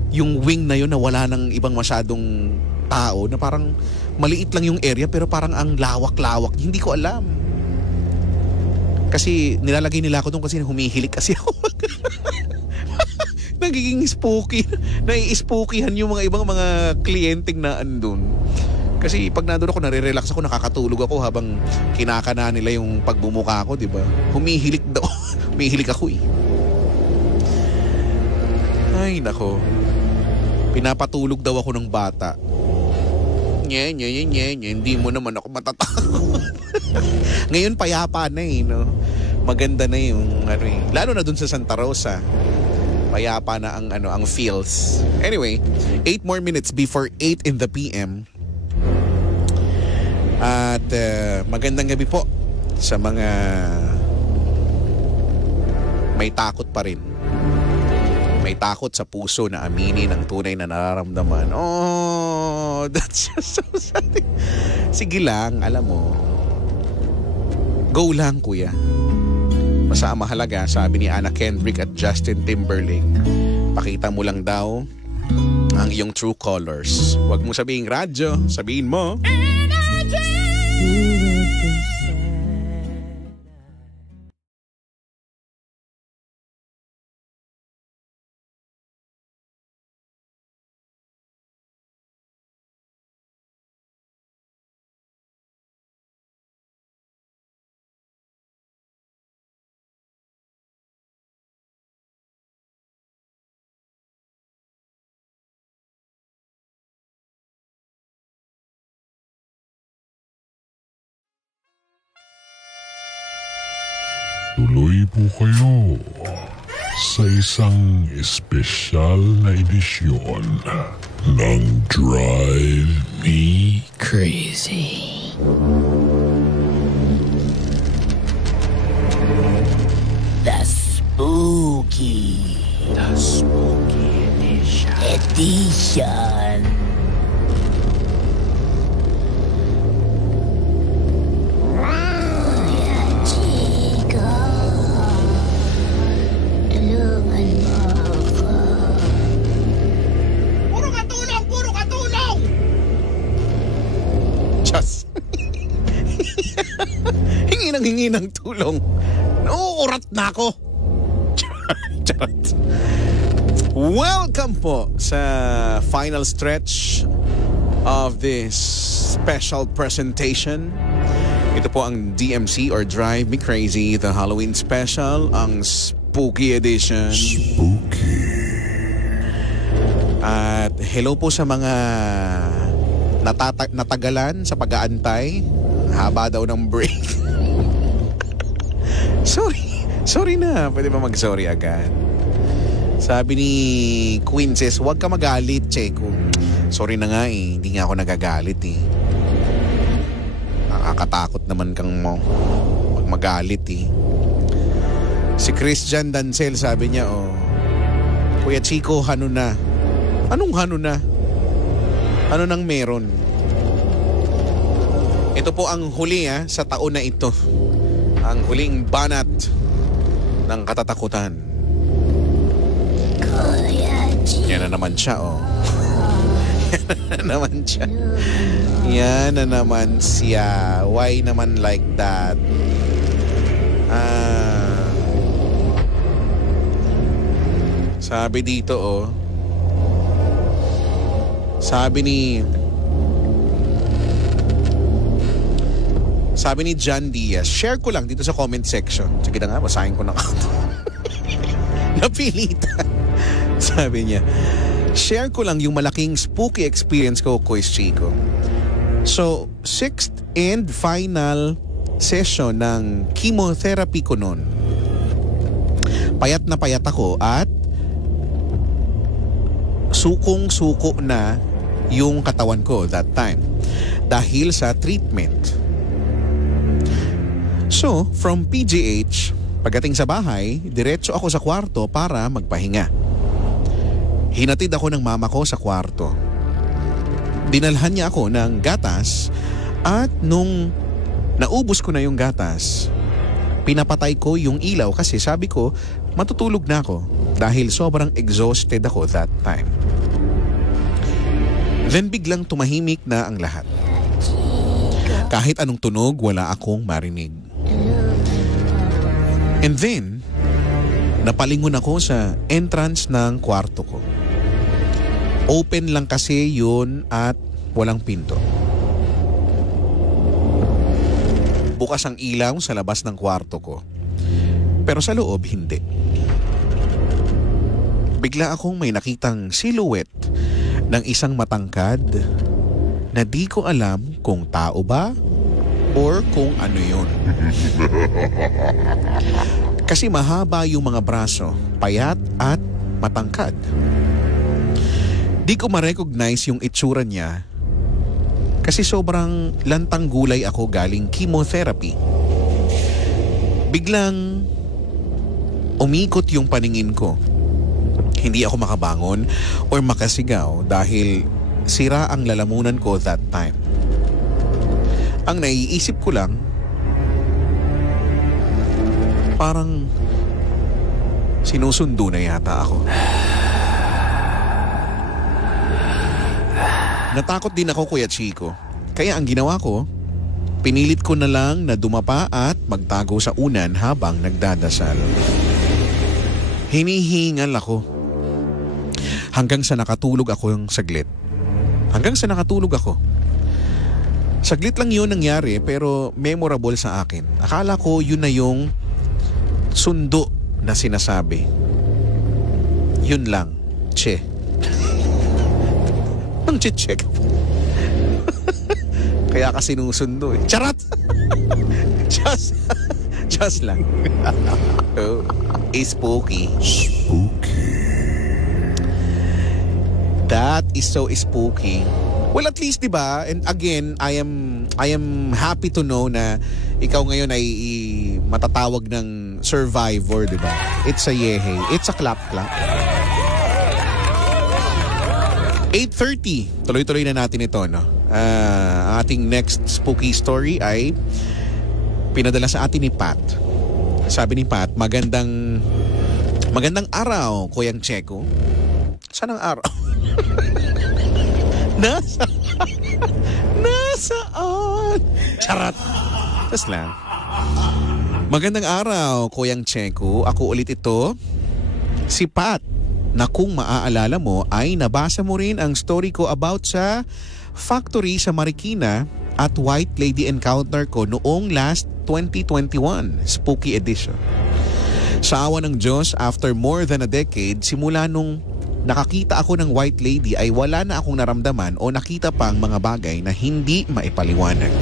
yung wing na yun na wala nang ibang masyadong tao, na parang maliit lang yung area pero parang ang lawak-lawak. Hindi ko alam. Kasi nilalagay nila ako doon kasi humihilik kasi ako. Nagiging spooky. Nai-spookyhan yung mga ibang mga kliyenteng na andun. Kasi pag nandun ako, nare-relax ako, nakakatulog ako habang kinakana nila yung pagbumuka ko, di ba? Humihilik daw. Humihilik ako eh. Ay, nako. Pinapatulog daw ako ng bata. Nye. Hindi mo naman ako matatakot. Ngayon, payapa na eh, no? Maganda na yung, lalo na dun sa Santa Rosa. Payapa na ang feels. Anyway, 8 more minutes before 8 in the PM. At magandang gabi po sa mga may takot pa rin. May takot sa puso na aminin ang tunay na nararamdaman. Oh, that's just so sad. Sige lang, alam mo. Go lang, kuya. Basta ang mahalaga, sabi ni Anna Kendrick at Justin Timberlake, pakita mo lang daw ang iyong true colors. Huwag mo sabihin radyo, sabihin mo Tuloy po kayo sa isang espesyal na edisyon ng Drive Me Crazy. The Spooky Edition. nanghingi ng tulong. Nauurat na ako. Charot. Welcome po sa final stretch of this special presentation. Ito po ang DMC or Drive Me Crazy, the Halloween special, ang Spooky Edition. Spooky. At hello po sa mga natagalan sa pag-aantay. Haba daw ng break. Sorry na. Pwede ba mag-sorry agad? Sabi ni Quinces, huwag ka magalit, Checo. Sorry na nga eh. Hindi nga ako nagagalit eh. Nakakatakot naman kang mo. Huwag magalit eh. Si Christian Dancel sabi niya, Kuya Chico, hano na. Anong hano na? Ano nang meron? Ito po ang huli sa taon na ito. Ang huling banat ng katatakutan. Yan na naman siya, Yan na naman siya. Yan na naman siya. Why naman like that? Sabi dito, Sabi ni John Diaz, share ko lang dito sa comment section. Sige na nga, basahin ko na. Napilitan. Sabi niya, share ko lang yung malaking spooky experience ko, Kuya Chico. So, 6th and final session ng chemotherapy ko noon. Payat na payat ako at sukong-suko na yung katawan ko that time dahil sa treatment. So, from PGH, pagdating sa bahay, diretso ako sa kwarto para magpahinga. Hinatid ako ng mama ko sa kwarto. Dinalhan niya ako ng gatas at nung naubos ko na yung gatas, pinapatay ko yung ilaw kasi sabi ko matutulog na ako dahil sobrang exhausted ako that time. Then biglang tumahimik na ang lahat. Kahit anong tunog, wala akong marinig. And then, napalingon ako sa entrance ng kwarto ko. Open lang kasi yun at walang pinto. Bukas ang ilaw sa labas ng kwarto ko. Pero sa loob, hindi. Bigla akong may nakitang silhouette ng isang matangkad na di ko alam kung tao ba or kung ano yun. Kasi mahaba yung mga braso, payat at matangkad. Di ko ma-recognize yung itsura niya kasi sobrang lantang gulay ako galing chemotherapy. Biglang umikot yung paningin ko. Hindi ako makabangon or makasigaw dahil sira ang lalamunan ko that time. Ang naiisip ko lang, parang sinusundo na yata ako. Natakot din ako, Kuya Chico. Kaya ang ginawa ko, pinilit ko na lang na dumapa at magtago sa unan habang nagdadasal. Hinihingal ako. Hanggang sa nakatulog ako yung saglit. Saglit lang yun nangyari pero memorable sa akin. Akala ko yun na yung sundo na sinasabi. Yun lang. Che. Ang check. Kaya ka sinusundo eh. Charot! Just lang. Oh, spooky. Spooky. That is so spooky. Well, at least, 'di ba? And again, I am happy to know na ikaw ngayon ay matatawag ng survivor, 'di ba? It's a yehe. It's a clap. 8:30. Tuloy-tuloy na natin ito, no? Ang ating next spooky story ay pinadala sa atin ni Pat. Sabi ni Pat, magandang araw, Kuyang Checo. Saan ang araw? Nasaan? Charot. Just lang. Magandang araw, Kuyang Checo. Ako ulit ito, si Pat, na kung maaalala mo ay nabasa mo rin ang story ko about sa factory sa Marikina at White Lady encounter ko noong last 2021 Spooky Edition. Sa awa ng Diyos, after more than a decade, simula nung nakakita ako ng White Lady ay wala na akong naramdaman o nakita pang mga bagay na hindi maipaliwanag.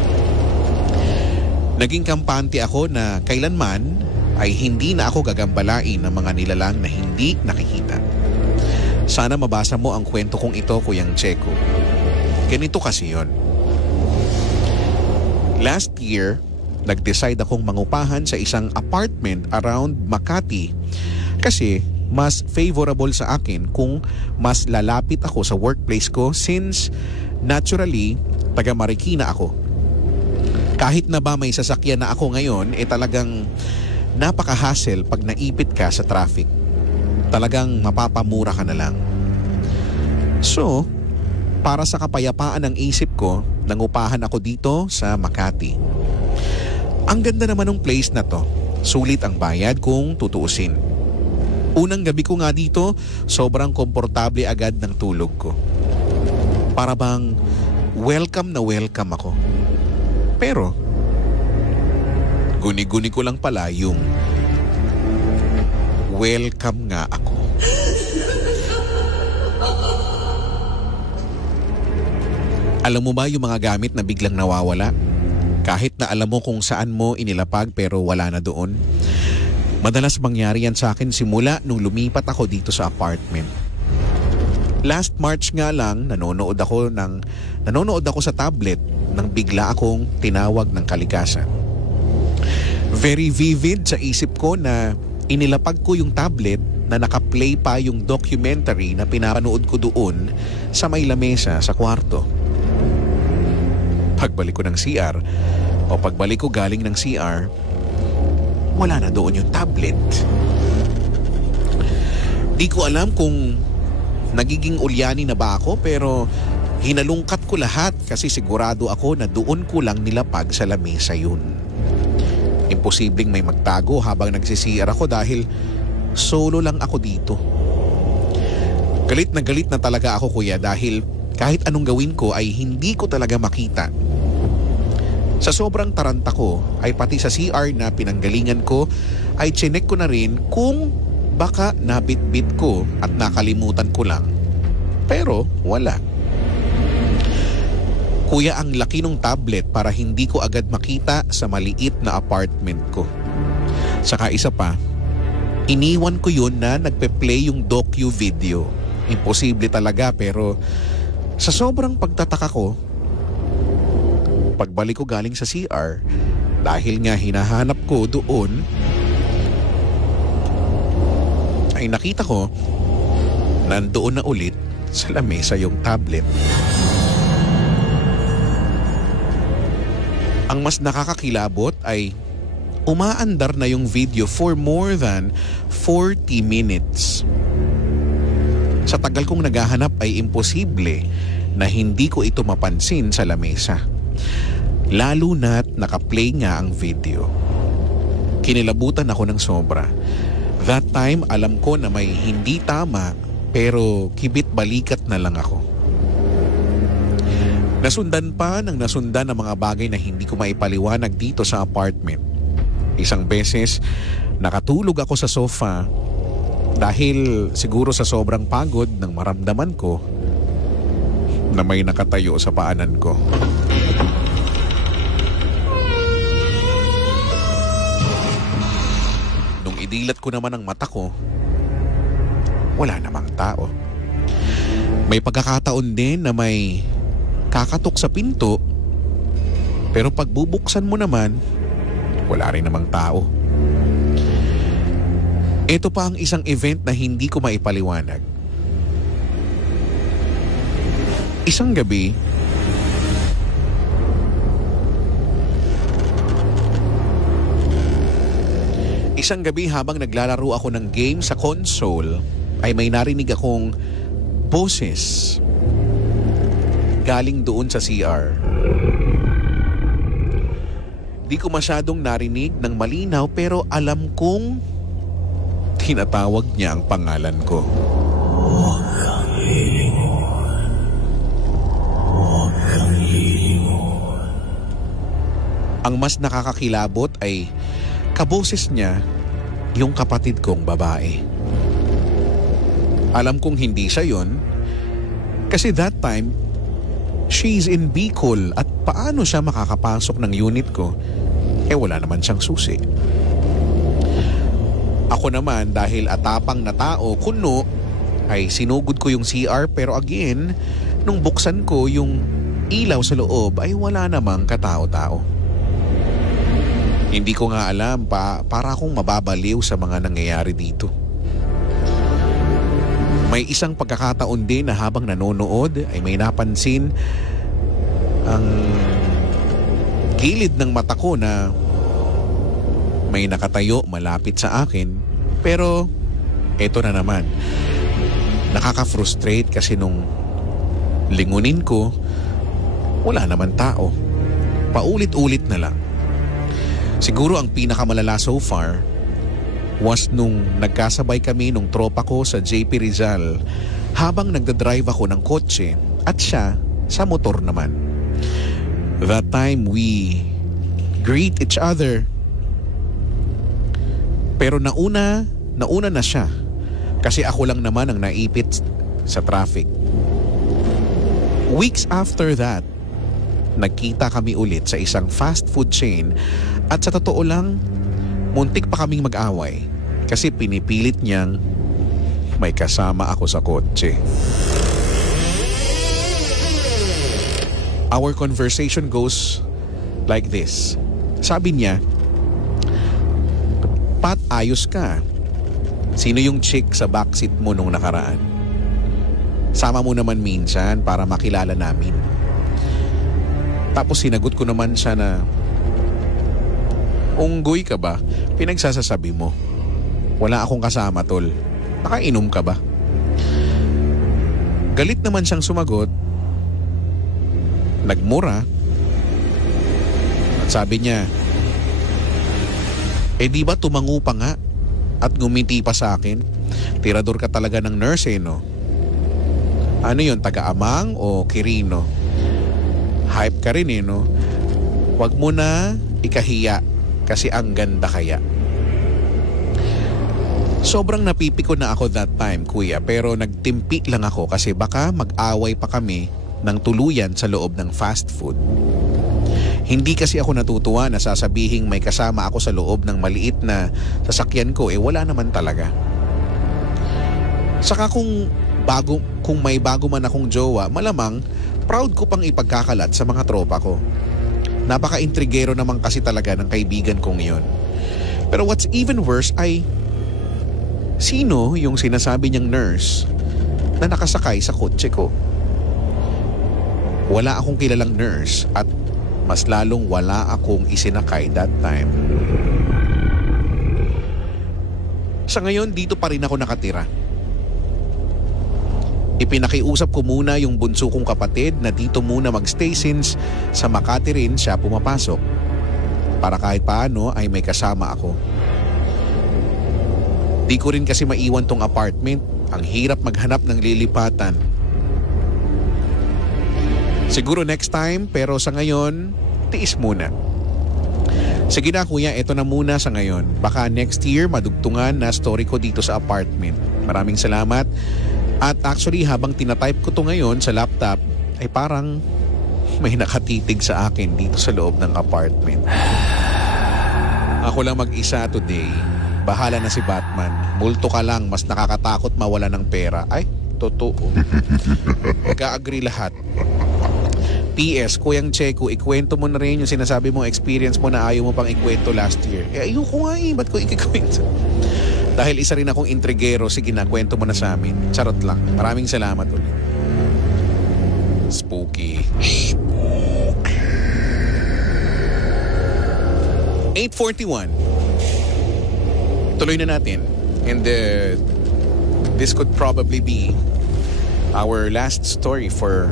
Naging kampante ako na kailanman ay hindi na ako gagambalain ng mga nilalang na hindi nakikita. Sana mabasa mo ang kwento kong ito, Kuyang Checo. Ganito kasi yon. Last year, nag-decide akong mangupahan sa isang apartment around Makati kasi mas favorable sa akin kung mas lalapit ako sa workplace ko since naturally taga Marikina ako. Kahit na ba may sasakyan na ako ngayon, talagang napaka-hassle pag naipit ka sa traffic. Talagang mapapamura ka na lang. So, para sa kapayapaan ng isip ko, nangupahan ako dito sa Makati. Ang ganda naman ng place na to. Sulit ang bayad kung tutuusin. Unang gabi ko nga dito, sobrang komportable agad ng tulog ko. Para bang welcome na welcome ako. Pero, guni-guni ko lang pala yung welcome nga ako. Alam mo ba yung mga gamit na biglang nawawala? Kahit na alam mo kung saan mo inilapag pero wala na doon. Madalas mangyari yan sa akin simula nung lumipat ako dito sa apartment. Last March nga lang, nanonood ako sa tablet nang bigla akong tinawag ng kalikasan. Very vivid sa isip ko na inilapag ko yung tablet na nakaplay pa yung documentary na pinapanood ko doon sa may lamesa sa kwarto. Pagbalik ko ng CR o pagbalik ko galing ng CR, wala na doon yung tablet. Di ko alam kung nagiging ulyani na ba ako pero hinalungkat ko lahat kasi sigurado ako na doon ko lang nilapag sa lamesa yun. Imposibleng may magtago habang nagsisiyar ako dahil solo lang ako dito. Galit na talaga ako, kuya, dahil kahit anong gawin ko ay hindi ko talaga makita. Sa sobrang taranta ko ay pati sa CR na pinanggalingan ko ay chinek ko na rin kung baka nabitbit ko at nakalimutan ko lang. Pero wala. Kuya, ang laki ng tablet para hindi ko agad makita sa maliit na apartment ko. Saka isa pa, iniwan ko yun na nagpe-play yung docu-video. Imposible talaga pero sa sobrang pagtataka ko, pagbalik ko galing sa CR, dahil nga hinahanap ko doon, ay nakita ko nandoon na ulit sa lamesa yung tablet. Ang mas nakakakilabot ay umaandar na yung video for more than 40 minutes. Sa tagal kong naghahanap ay imposible na hindi ko ito mapansin sa lamesa. Lalo na't nakaplay nga ang video. Kinilabutan ako ng sobra. That time alam ko na may hindi tama pero kibit balikat na lang ako. Nasundan pa ng nasundan ang mga bagay na hindi ko maipaliwanag dito sa apartment. Isang beses, nakatulog ako sa sofa dahil siguro sa sobrang pagod nang maramdaman ko na may nakatayo sa paanan ko. Nung idilat ko naman ang mata ko, wala namang tao. May pagkakataon din na may kakatok sa pinto, pero pagbubuksan mo naman, wala rin namang tao. Ito pa ang isang event na hindi ko maipaliwanag. Isang gabi, habang naglalaro ako ng game sa console, ay may narinig akong boses galing doon sa CR. Di ko masyadong narinig ng malinaw pero alam kong tinatawag niya ang pangalan ko. Ang mas nakakakilabot ay kaboses niya yung kapatid kong babae. Alam kong hindi siya yon kasi that time, she's in Bicol at paano siya makakapasok ng unit ko? Wala naman siyang susi. Ako naman dahil atapang na tao, kuno, ay sinugod ko yung CR pero again, nung buksan ko yung ilaw sa loob ay wala namang katao-tao. Hindi ko nga alam para akong mababaliw sa mga nangyayari dito. May isang pagkakataon din na habang nanonood ay may napansin ang gilid ng mata ko na may nakatayo malapit sa akin. Pero eto na naman. Nakaka-frustrate kasi nung lingunin ko, wala naman tao. Paulit-ulit na lang. Siguro ang pinakamalala so far was nung nagkasabay kami nung tropa ko sa JP Rizal habang nagdadrive ako ng kotse at siya sa motor naman. That time we greet each other. Pero nauna na siya kasi ako lang naman ang naipit sa traffic. Weeks after that, nagkita kami ulit sa isang fast food chain at sa totoo lang, muntik pa kaming mag-away kasi pinipilit niyang may kasama ako sa kotse. Our conversation goes like this. Sabi niya, "Pat, ayos ka. Sino yung chick sa backseat mo nung nakaraan? Sama mo naman minsan para makilala namin." Tapos sinagot ko naman siya na, "Unggoy ka ba? Pinagsasasabi mo. Wala akong kasama, tol. Nakainom ka ba?" Galit naman siyang sumagot. Nagmura. At sabi niya, di ba tumango pa nga at ngumiti pa sa akin? Tirador ka talaga ng nurse no? Ano yun, taga-amang o kirino? Hype ka rin no? Wag mo na ikahiya kasi ang ganda kaya. Sobrang napipiko na ako that time, kuya, pero nagtimpi lang ako kasi baka mag-away pa kami ng tuluyan sa loob ng fast food. Hindi kasi ako natutuwa na sasabihing may kasama ako sa loob ng maliit na sasakyan ko, wala naman talaga. Saka kung may bago man akong jowa, malamang proud ko pang ipagkakalat sa mga tropa ko. Napaka-intrigero naman kasi talaga ng kaibigan kong yon. Pero what's even worse ay sino yung sinasabi niyang nurse na nakasakay sa kotse ko? Wala akong kilalang nurse at mas lalong wala akong isinakay that time. Sa ngayon, dito pa rin ako nakatira. Ipinakiusap ko muna yung bunso kong kapatid na dito muna magstay since sa Makati rin siya pumapasok. Para kahit paano ay may kasama ako. Di ko rin kasi maiwan tong apartment. Ang hirap maghanap ng lilipatan. Siguro next time, pero sa ngayon, tiis muna. Sige na kuya, ito na muna sa ngayon. Baka next year madugtungan na story ko dito sa apartment. Maraming salamat. At actually, habang tinatype ko to ngayon sa laptop, ay parang may nakatitig sa akin dito sa loob ng apartment. Ako lang mag-isa today. Bahala na si Batman. Multo ka lang, mas nakakatakot mawala ng pera. Ay, totoo. Nag-agree lahat. PS, Kuyang Checo, ikwento mo na rin yung sinasabi mong experience mo na ayaw mo pang ikwento last year. Ayoko nga ba't ko ikikwento? Dahil isa rin akong intrigero, sige na, kwento mo na sa amin. Charot lang. Maraming salamat ulit. Spooky. 8:41. Tuloy na natin. And this could probably be our last story for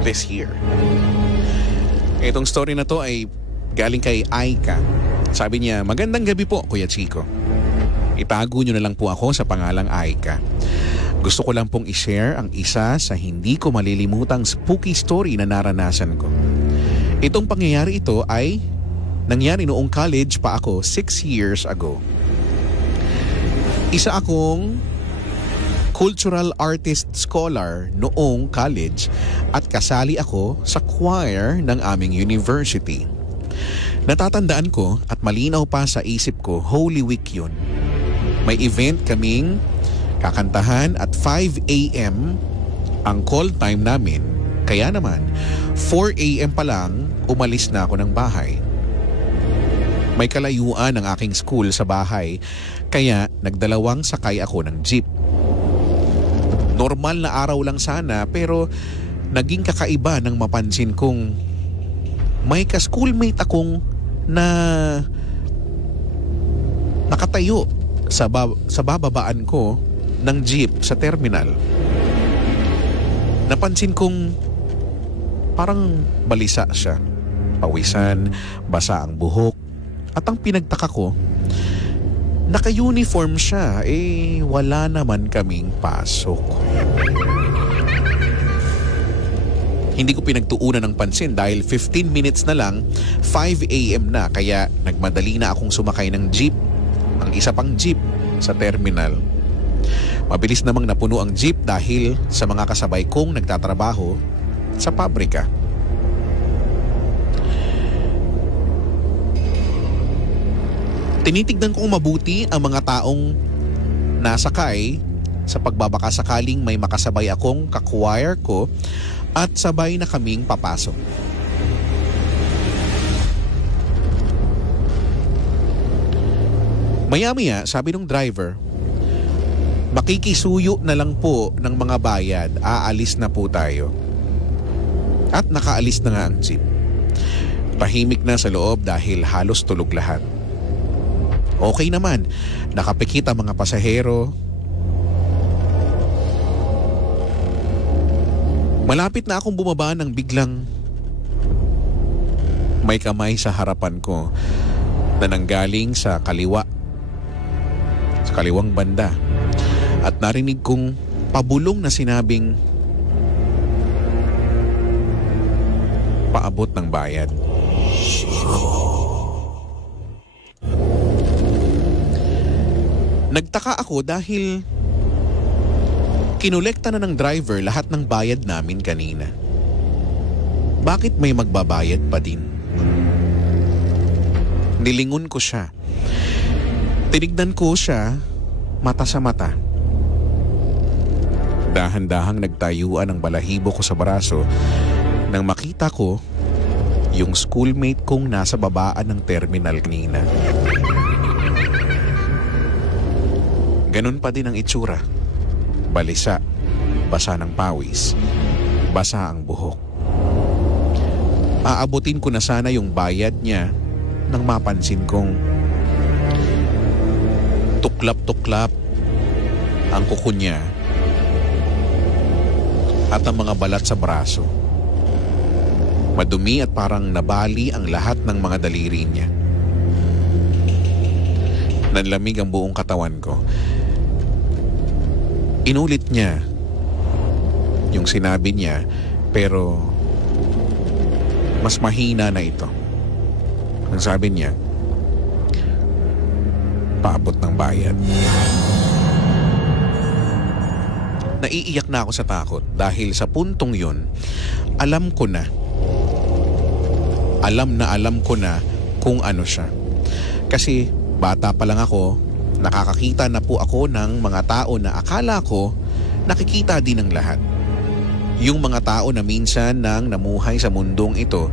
this year. Itong story na to ay galing kay Aika. Sabi niya, magandang gabi po, Kuya Chico. Itago niyo na lang po ako sa pangalang Aika. Gusto ko lang pong i-share ang isa sa hindi ko malilimutang spooky story na naranasan ko. Itong pangyayari ito ay nangyari noong college pa ako 6 years ago. Isa akong cultural artist scholar noong college at kasali ako sa choir ng aming university. Natatandaan ko at malinaw pa sa isip ko, Holy Week yun. May event kaming kakantahan at 5 a.m. ang call time namin. Kaya naman, 4 a.m. pa lang umalis na ako ng bahay. May kalayuan ang aking school sa bahay kaya nagdalawang sakay ako ng jeep. Normal na araw lang sana pero naging kakaiba nang mapansin kong may ka-schoolmate akong nakatayo sa bababaan ko ng jeep sa terminal. Napansin kong parang balisa siya. Pawisan, basa ang buhok. At ang pinagtaka ko, naka-uniform siya, wala naman kaming pasok. Hindi ko pinagtuunan ng pansin dahil 15 minutes na lang, 5 a.m. na, kaya nagmadali na akong sumakay ng jeep, ang isa pang jeep sa terminal. Mabilis namang napuno ang jeep dahil sa mga kasabay kong nagtatrabaho sa pabrika. Tinitignan kong mabuti ang mga taong nasakay sa pagbabakasakaling may makasabay akong ka-choir ko at sabay na kaming papasok. Maya-maya, sabi ng driver, makikisuyo na lang po ng mga bayad, aalis na po tayo. At nakaalis na nga ang jeep. Tahimik na sa loob dahil halos tulog lahat. Okay naman, nakapikit ang mga pasahero. Malapit na akong bumaba nang biglang may kamay sa harapan ko na nanggaling sa kaliwang banda. At narinig kong pabulong na sinabing paabot ng bayad. Nagtaka ako dahil kinolekta na ng driver lahat ng bayad namin kanina. Bakit may magbabayad pa din? Nilingon ko siya. Tinignan ko siya mata sa mata. Dahan-dahang nagtayuan ang balahibo ko sa braso nang makita ko yung schoolmate kong nasa babaan ng terminal kanina. Ganun pa din ang itsura. Balisa, basa ng pawis, basa ang buhok. Aabutin ko na sana yung bayad niya nang mapansin kong tuklap-tuklap ang kuko niya at ang mga balat sa braso. Madumi at parang nabali ang lahat ng mga daliri niya. Nanlamig ang buong katawan ko. Inulit niya yung sinabi niya pero mas mahina na ito. Ang sabi niya, paabot ng bayad. Naiiyak na ako sa takot dahil sa puntong yun, alam ko na kung ano siya. Kasi bata pa lang ako, nakakakita na po ako ng mga tao na akala ko nakikita din ng lahat. Yung mga tao na minsan nang namuhay sa mundong ito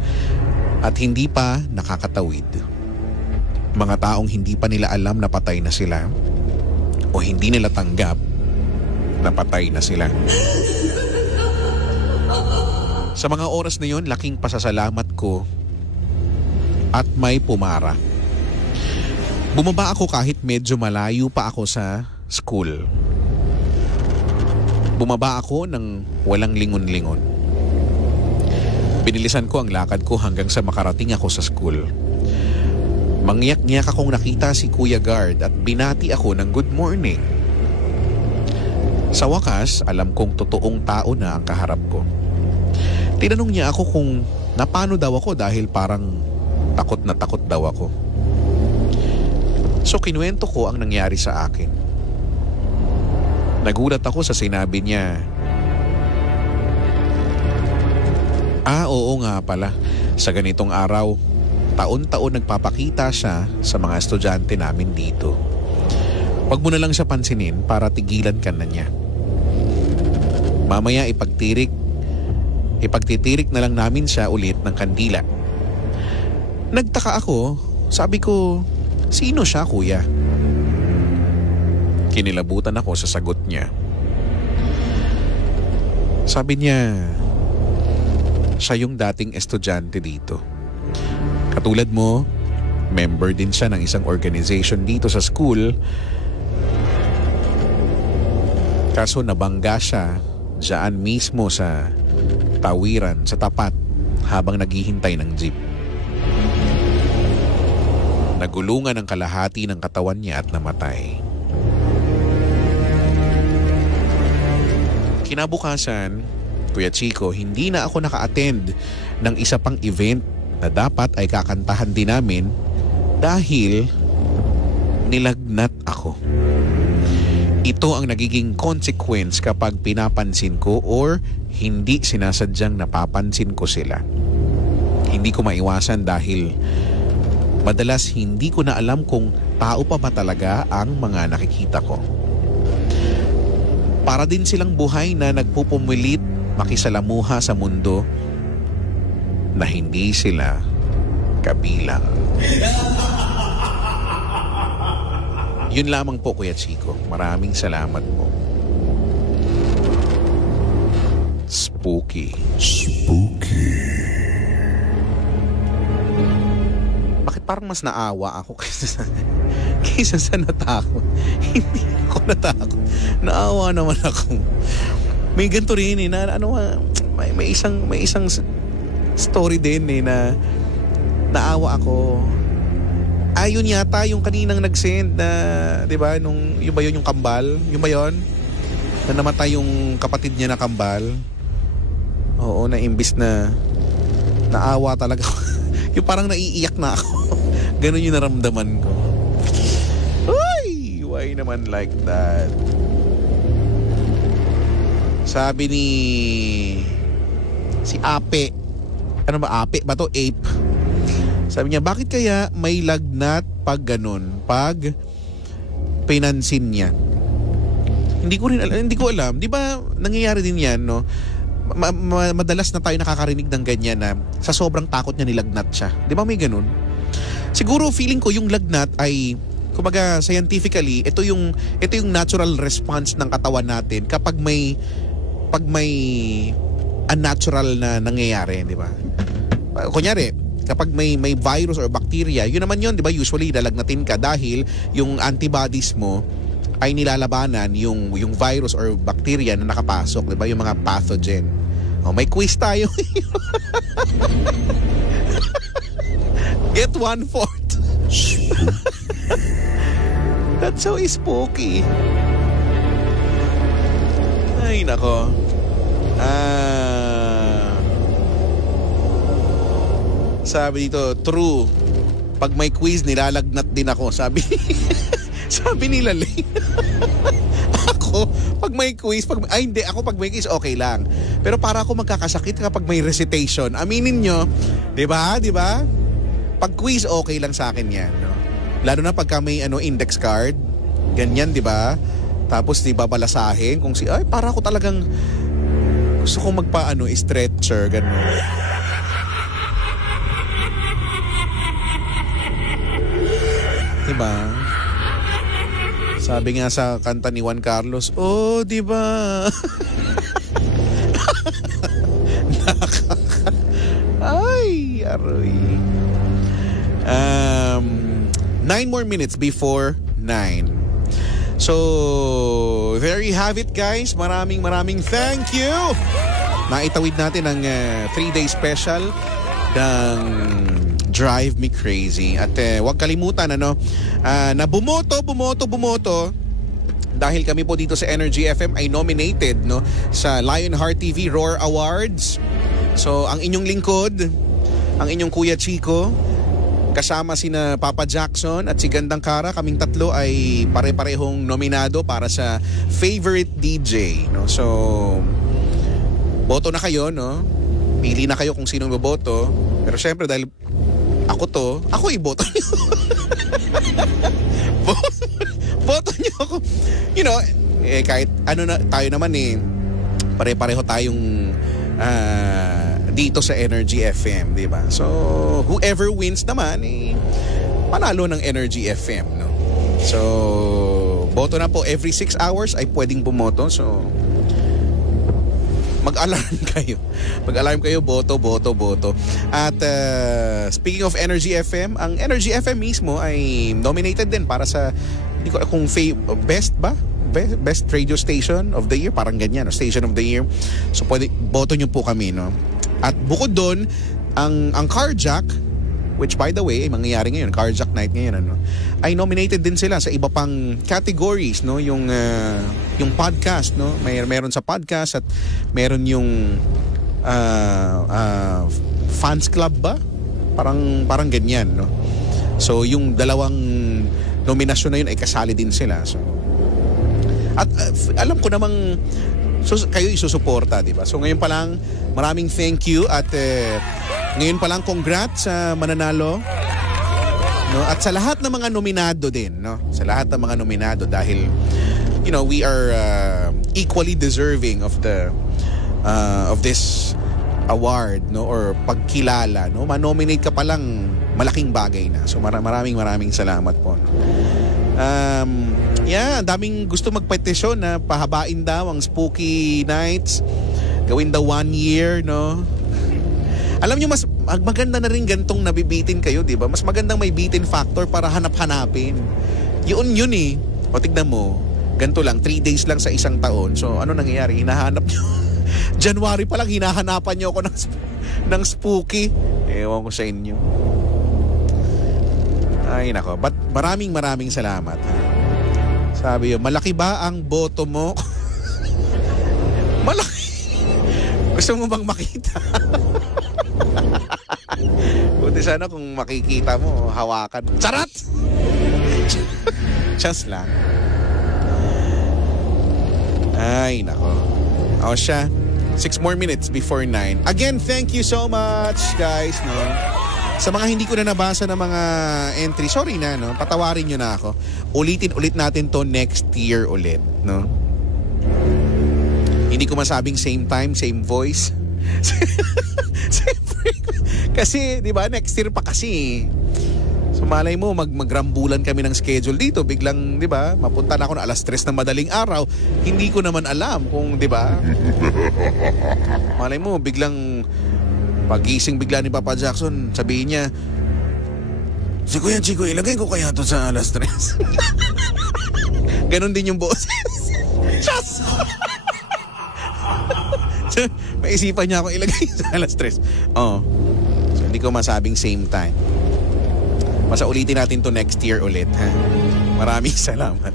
at hindi pa nakakatawid. Mga taong hindi pa nila alam na patay na sila o hindi nila tanggap na patay na sila. Sa mga oras na yon, laking pasasalamat ko at may pumara. Bumaba ako kahit medyo malayo pa ako sa school. Bumaba ako ng walang lingon-lingon. Binilisan ko ang lakad ko hanggang sa makarating ako sa school. Mangyak-ngyak akong nakita si Kuya Guard at binati ako ng good morning. Sa wakas, alam kong totoong tao na ang kaharap ko. Tinanong niya ako kung napano daw ako dahil parang takot na takot daw ako. So kinuwento ko ang nangyari sa akin. Nagulat ako sa sinabi niya. Oo nga pala, sa ganitong araw, taon-taon nagpapakita siya sa mga estudyante namin dito. Huwag mo na lang siya pansinin para tigilan ka na niya. Mamaya ipagtitirik na lang namin siya ulit ng kandila. Nagtaka ako, sabi ko, sino siya kuya? Kinilabutan ako sa sagot niya. Sabi niya, siya yung dating estudyante dito. Katulad mo, member din siya ng isang organization dito sa school. Kaso nabangga siya dyan mismo sa tawiran sa tapat habang naghihintay ng jeep. Nagulungan ang kalahati ng katawan niya at namatay. Kinabukasan, Kuya Chico, hindi na ako naka-attend ng isa pang event na dapat ay kakantahan din namin dahil nilagnat ako. Ito ang nagiging consequence kapag pinapansin ko or hindi sinasadyang napapansin ko sila. Hindi ko maiwasan dahil madalas hindi ko na alam kung tao pa ba talaga ang mga nakikita ko. Para din silang buhay na nagpupumilit makisalamuha sa mundo na hindi sila kabilang. Yun lamang po, Kuya Chico. Maraming salamat po. Spooky. Spooky. Bakit parang mas naawa ako kaysa sa natakot? Hindi ako natakot. Naawa naman ako. May ganito rin eh, na may isang story din eh, na naawa ako. Ayun yata yung kaninang nag-send na, 'di ba, nung yung ba yun yung kambal? Yung ba yun? Na namatay yung kapatid niya na kambal. Oo, na imbis na naawa talaga. Yung parang naiiyak na ako. Ganun yung naramdaman ko. Uy, why naman like that? Sabi ni si Ape. Ano ba, Ape ba to? Ape. Sabi niya, bakit kaya may lagnat pag ganun? Pag pinansin niya. Hindi ko alam. Di ba nangyayari din yan, no? Madalas na tayo nakakarinig ng ganyan na sa sobrang takot niya nilagnat siya. Di ba may ganun? Siguro feeling ko yung lagnat ay, kumbaga scientifically, ito yung natural response ng katawan natin kapag may unnatural na nangyayari, di ba? Kunyari, kapag may virus or bacteria, yun naman yun, di ba? Usually lalagnatin ka dahil yung antibodies mo ay nilalabanan yung virus or bacteria na nakapasok, di ba? Yung mga pathogen. May quiz tayo. Get 1/4. That's so spooky. Ay, nako. Sabi dito, true. Pag may quiz, nilalagnat din ako. Sabi ni Lalay. Ako, pag may quiz, ako pag may quiz, okay lang. Pero para ako magkakasakit kapag may recitation. Aminin nyo, di ba? Pag quiz, okay lang sa akin yan. No? Lalo na pagka may index card, ganyan, di ba? Tapos di ba balasahin kung para ako talagang gusto kong stretcher, ganun. Diba? Sabi nga sa kanta ni Juan Carlos, oh, diba? Ay, aroy. 9 more minutes before 9. So, there you have it, guys. Maraming thank you. Naitawid natin ang 3-day special ng Drive Me Crazy. At huwag kalimutan na bumoto dahil kami po dito sa Energy FM ay nominated sa Lionheart TV Roar Awards. So ang inyong lingkod, ang inyong Kuya Chico, kasama sina Papa Jackson at si Gandang Kara, kaming tatlo ay pare-parehong nominado para sa favorite DJ. So boto na kayo, pili na kayo kung sinong boboto. Pero syempre dahil ako iboto niyo. Boto niyo ako. Kahit tayo naman pare-pareho tayong dito sa Energy FM, di ba? So, whoever wins naman, panalo ng Energy FM, no? So, boto na po. Every 6 hours ay pwedeng bumoto. So, mag-alarm kayo. Mag-alarm kayo, boto. At speaking of Energy FM, ang Energy FM mismo ay nominated din para sa, hindi ko kung best ba? Best radio station of the year, parang ganyan, station of the year. So pwede, boto nyo po kami, no? At bukod doon, ang Carjack, which by the way, mangyayari ngayon, Carjack Night ngayon, ay nominated din sila sa iba pang categories, no? Yung podcast, no? Meron sa podcast at meron yung fans club ba? Parang ganyan, no? So yung dalawang nominasyon na yun ay kasali din sila. So at alam ko namang kayo isusuporta, di ba? So ngayon pa lang, maraming thank you at ngayon pa lang congrats sa mananalo. No? At sa lahat ng mga nominado din, no? Sa lahat ng mga nominado dahil we are equally deserving of this award, no, or pagkilala, no? Ma-nominate ka pa lang, malaking bagay na. So maraming salamat po. Daming gusto magpetisyon na pahabain daw ang Spooky Nights. Gawin daw 1 year, no? Alam nyo, mas maganda na rin gantong nabibitin kayo, di ba? Mas magandang may bitin factor para hanap-hanapin. Yun O tignan mo, ganito lang, 3 days lang sa isang taon. So ano nangyayari? Hinahanap nyo. January pa lang, hinahanapan nyo ako ng Spooky. Ewan ko sa inyo. Ay nako, but maraming salamat. Sabi yun, malaki ba ang boto mo? Malaki. Gusto mo bang makita? Buti sana kung makikita mo, hawakan. Charat! Just lang. Ay, nako. O siya, 6 more minutes before 9. Again, thank you so much, guys, no? Sa mga hindi ko na nabasa ng mga entry, sorry na, no? Patawarin nyo na ako. Ulitin natin to next year ulit, no? Hindi ko masabing same time, same voice. Kasi, di ba, next year pa kasi. So malay mo, magrambulan kami ng schedule dito. Biglang, di ba, mapunta na ako na alas 3 ng madaling araw. Hindi ko naman alam kung, di ba? Malay mo, biglang pagising bigla ni Papa Jackson, sabihin niya, si Kuya Chico, ilagay ko kaya to sa alas 3. Ganon din yung boses. Just! Maisipan niya ako ilagay sa alas 3. So, hindi ko masabing same time. Basta ulitin natin to next year ulit. Ha? Maraming salamat.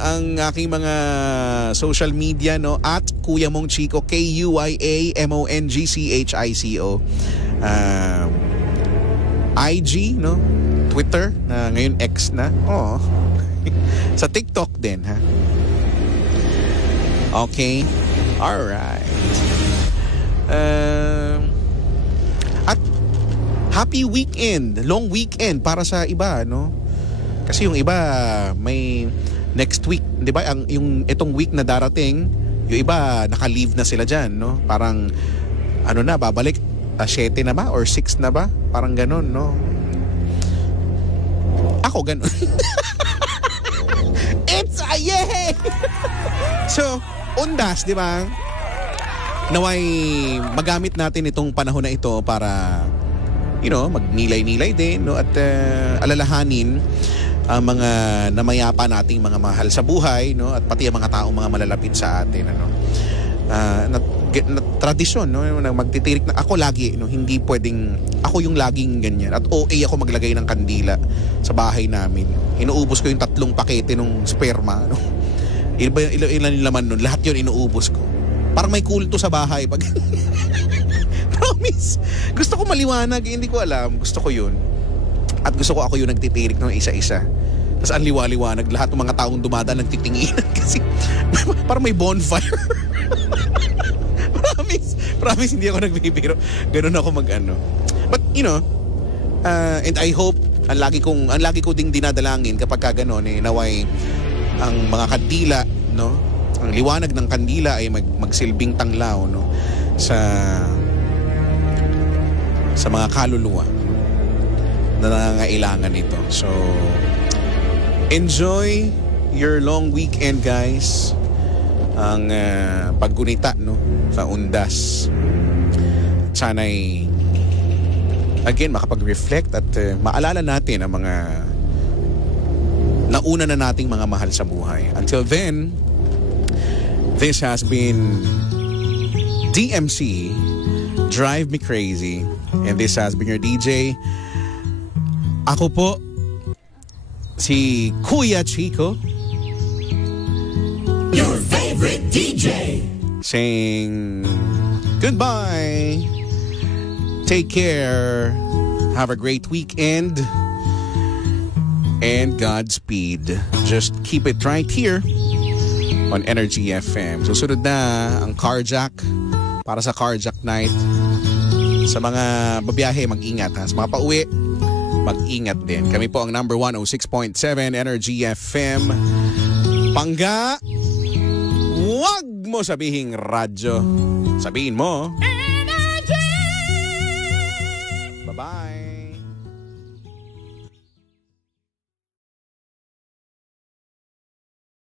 Ang aking mga social media, no, at Kuya Mong Chico, KUYAMONGCHICO. IG, no, Twitter, ngayon X na. Sa TikTok din, ha. Okay. Alright. At happy weekend, long weekend para sa iba, no? Kasi yung iba may next week, 'di ba? Yung itong week na darating, yung iba naka-leave na sila diyan, no? Parang na, babalik 7 na ba or 6 na ba? Parang ganoon, no? Ako ganoon. It's a yay! So, undas, 'di ba? Naway magamit natin itong panahon na ito para magnilay-nilay din, no, at alalahanin ang mga namayapa nating mga mahal sa buhay, no, at pati ang mga taong mga malalapit sa atin, ano. na tradisyon, no, na magtitirik na ako lagi, no, hindi pwedeng ako yung laging ganyan at OA ako maglagay ng kandila sa bahay namin. Inuubos ko yung 3 pakete ng sperma, no. Ilan yung laman nun, lahat yun inuubos ko. Parang may kulto sa bahay pag promise. Gusto ko maliwanag, hindi ko alam, gusto ko yun. At gusto ko ako yung nagtitirik ng isa-isa. Tapos ang liwa-liwanag, lahat ng mga taong dumadaan nagtitinginan kasi parang may bonfire. Promise, hindi ako nagbibiro. Ganun ako mag-ano. But, you know, and I hope, ang lagi ko ding dinadalangin kapag ka gano'n, naway ang mga kandila, no? Ang liwanag ng kandila ay magsilbing tanglaw, no? Sa mga kaluluwa na nangangailangan nito. So, enjoy your long weekend, guys. Ang paggunita, no, sa undas. Sana'y again makapag-reflect at maalala natin ang mga nauna na nating mga mahal sa buhay. Until then, this has been DMC, Drive Me Crazy, and this has been your DJ. Ako po si Kuya Chico, Your favorite DJ. saying goodbye. Take care. Have a great weekend. And Godspeed. Just keep it right here on Energy FM. Susunod na ang Carjack para sa Carjack Night. Sa mga babiyahe, mag-ingat ha. Sa mga pauwi, mag-ingat din. Kami po ang number 106.7 Energy FM. Pangga, wag mo sabihing radyo. Sabihin mo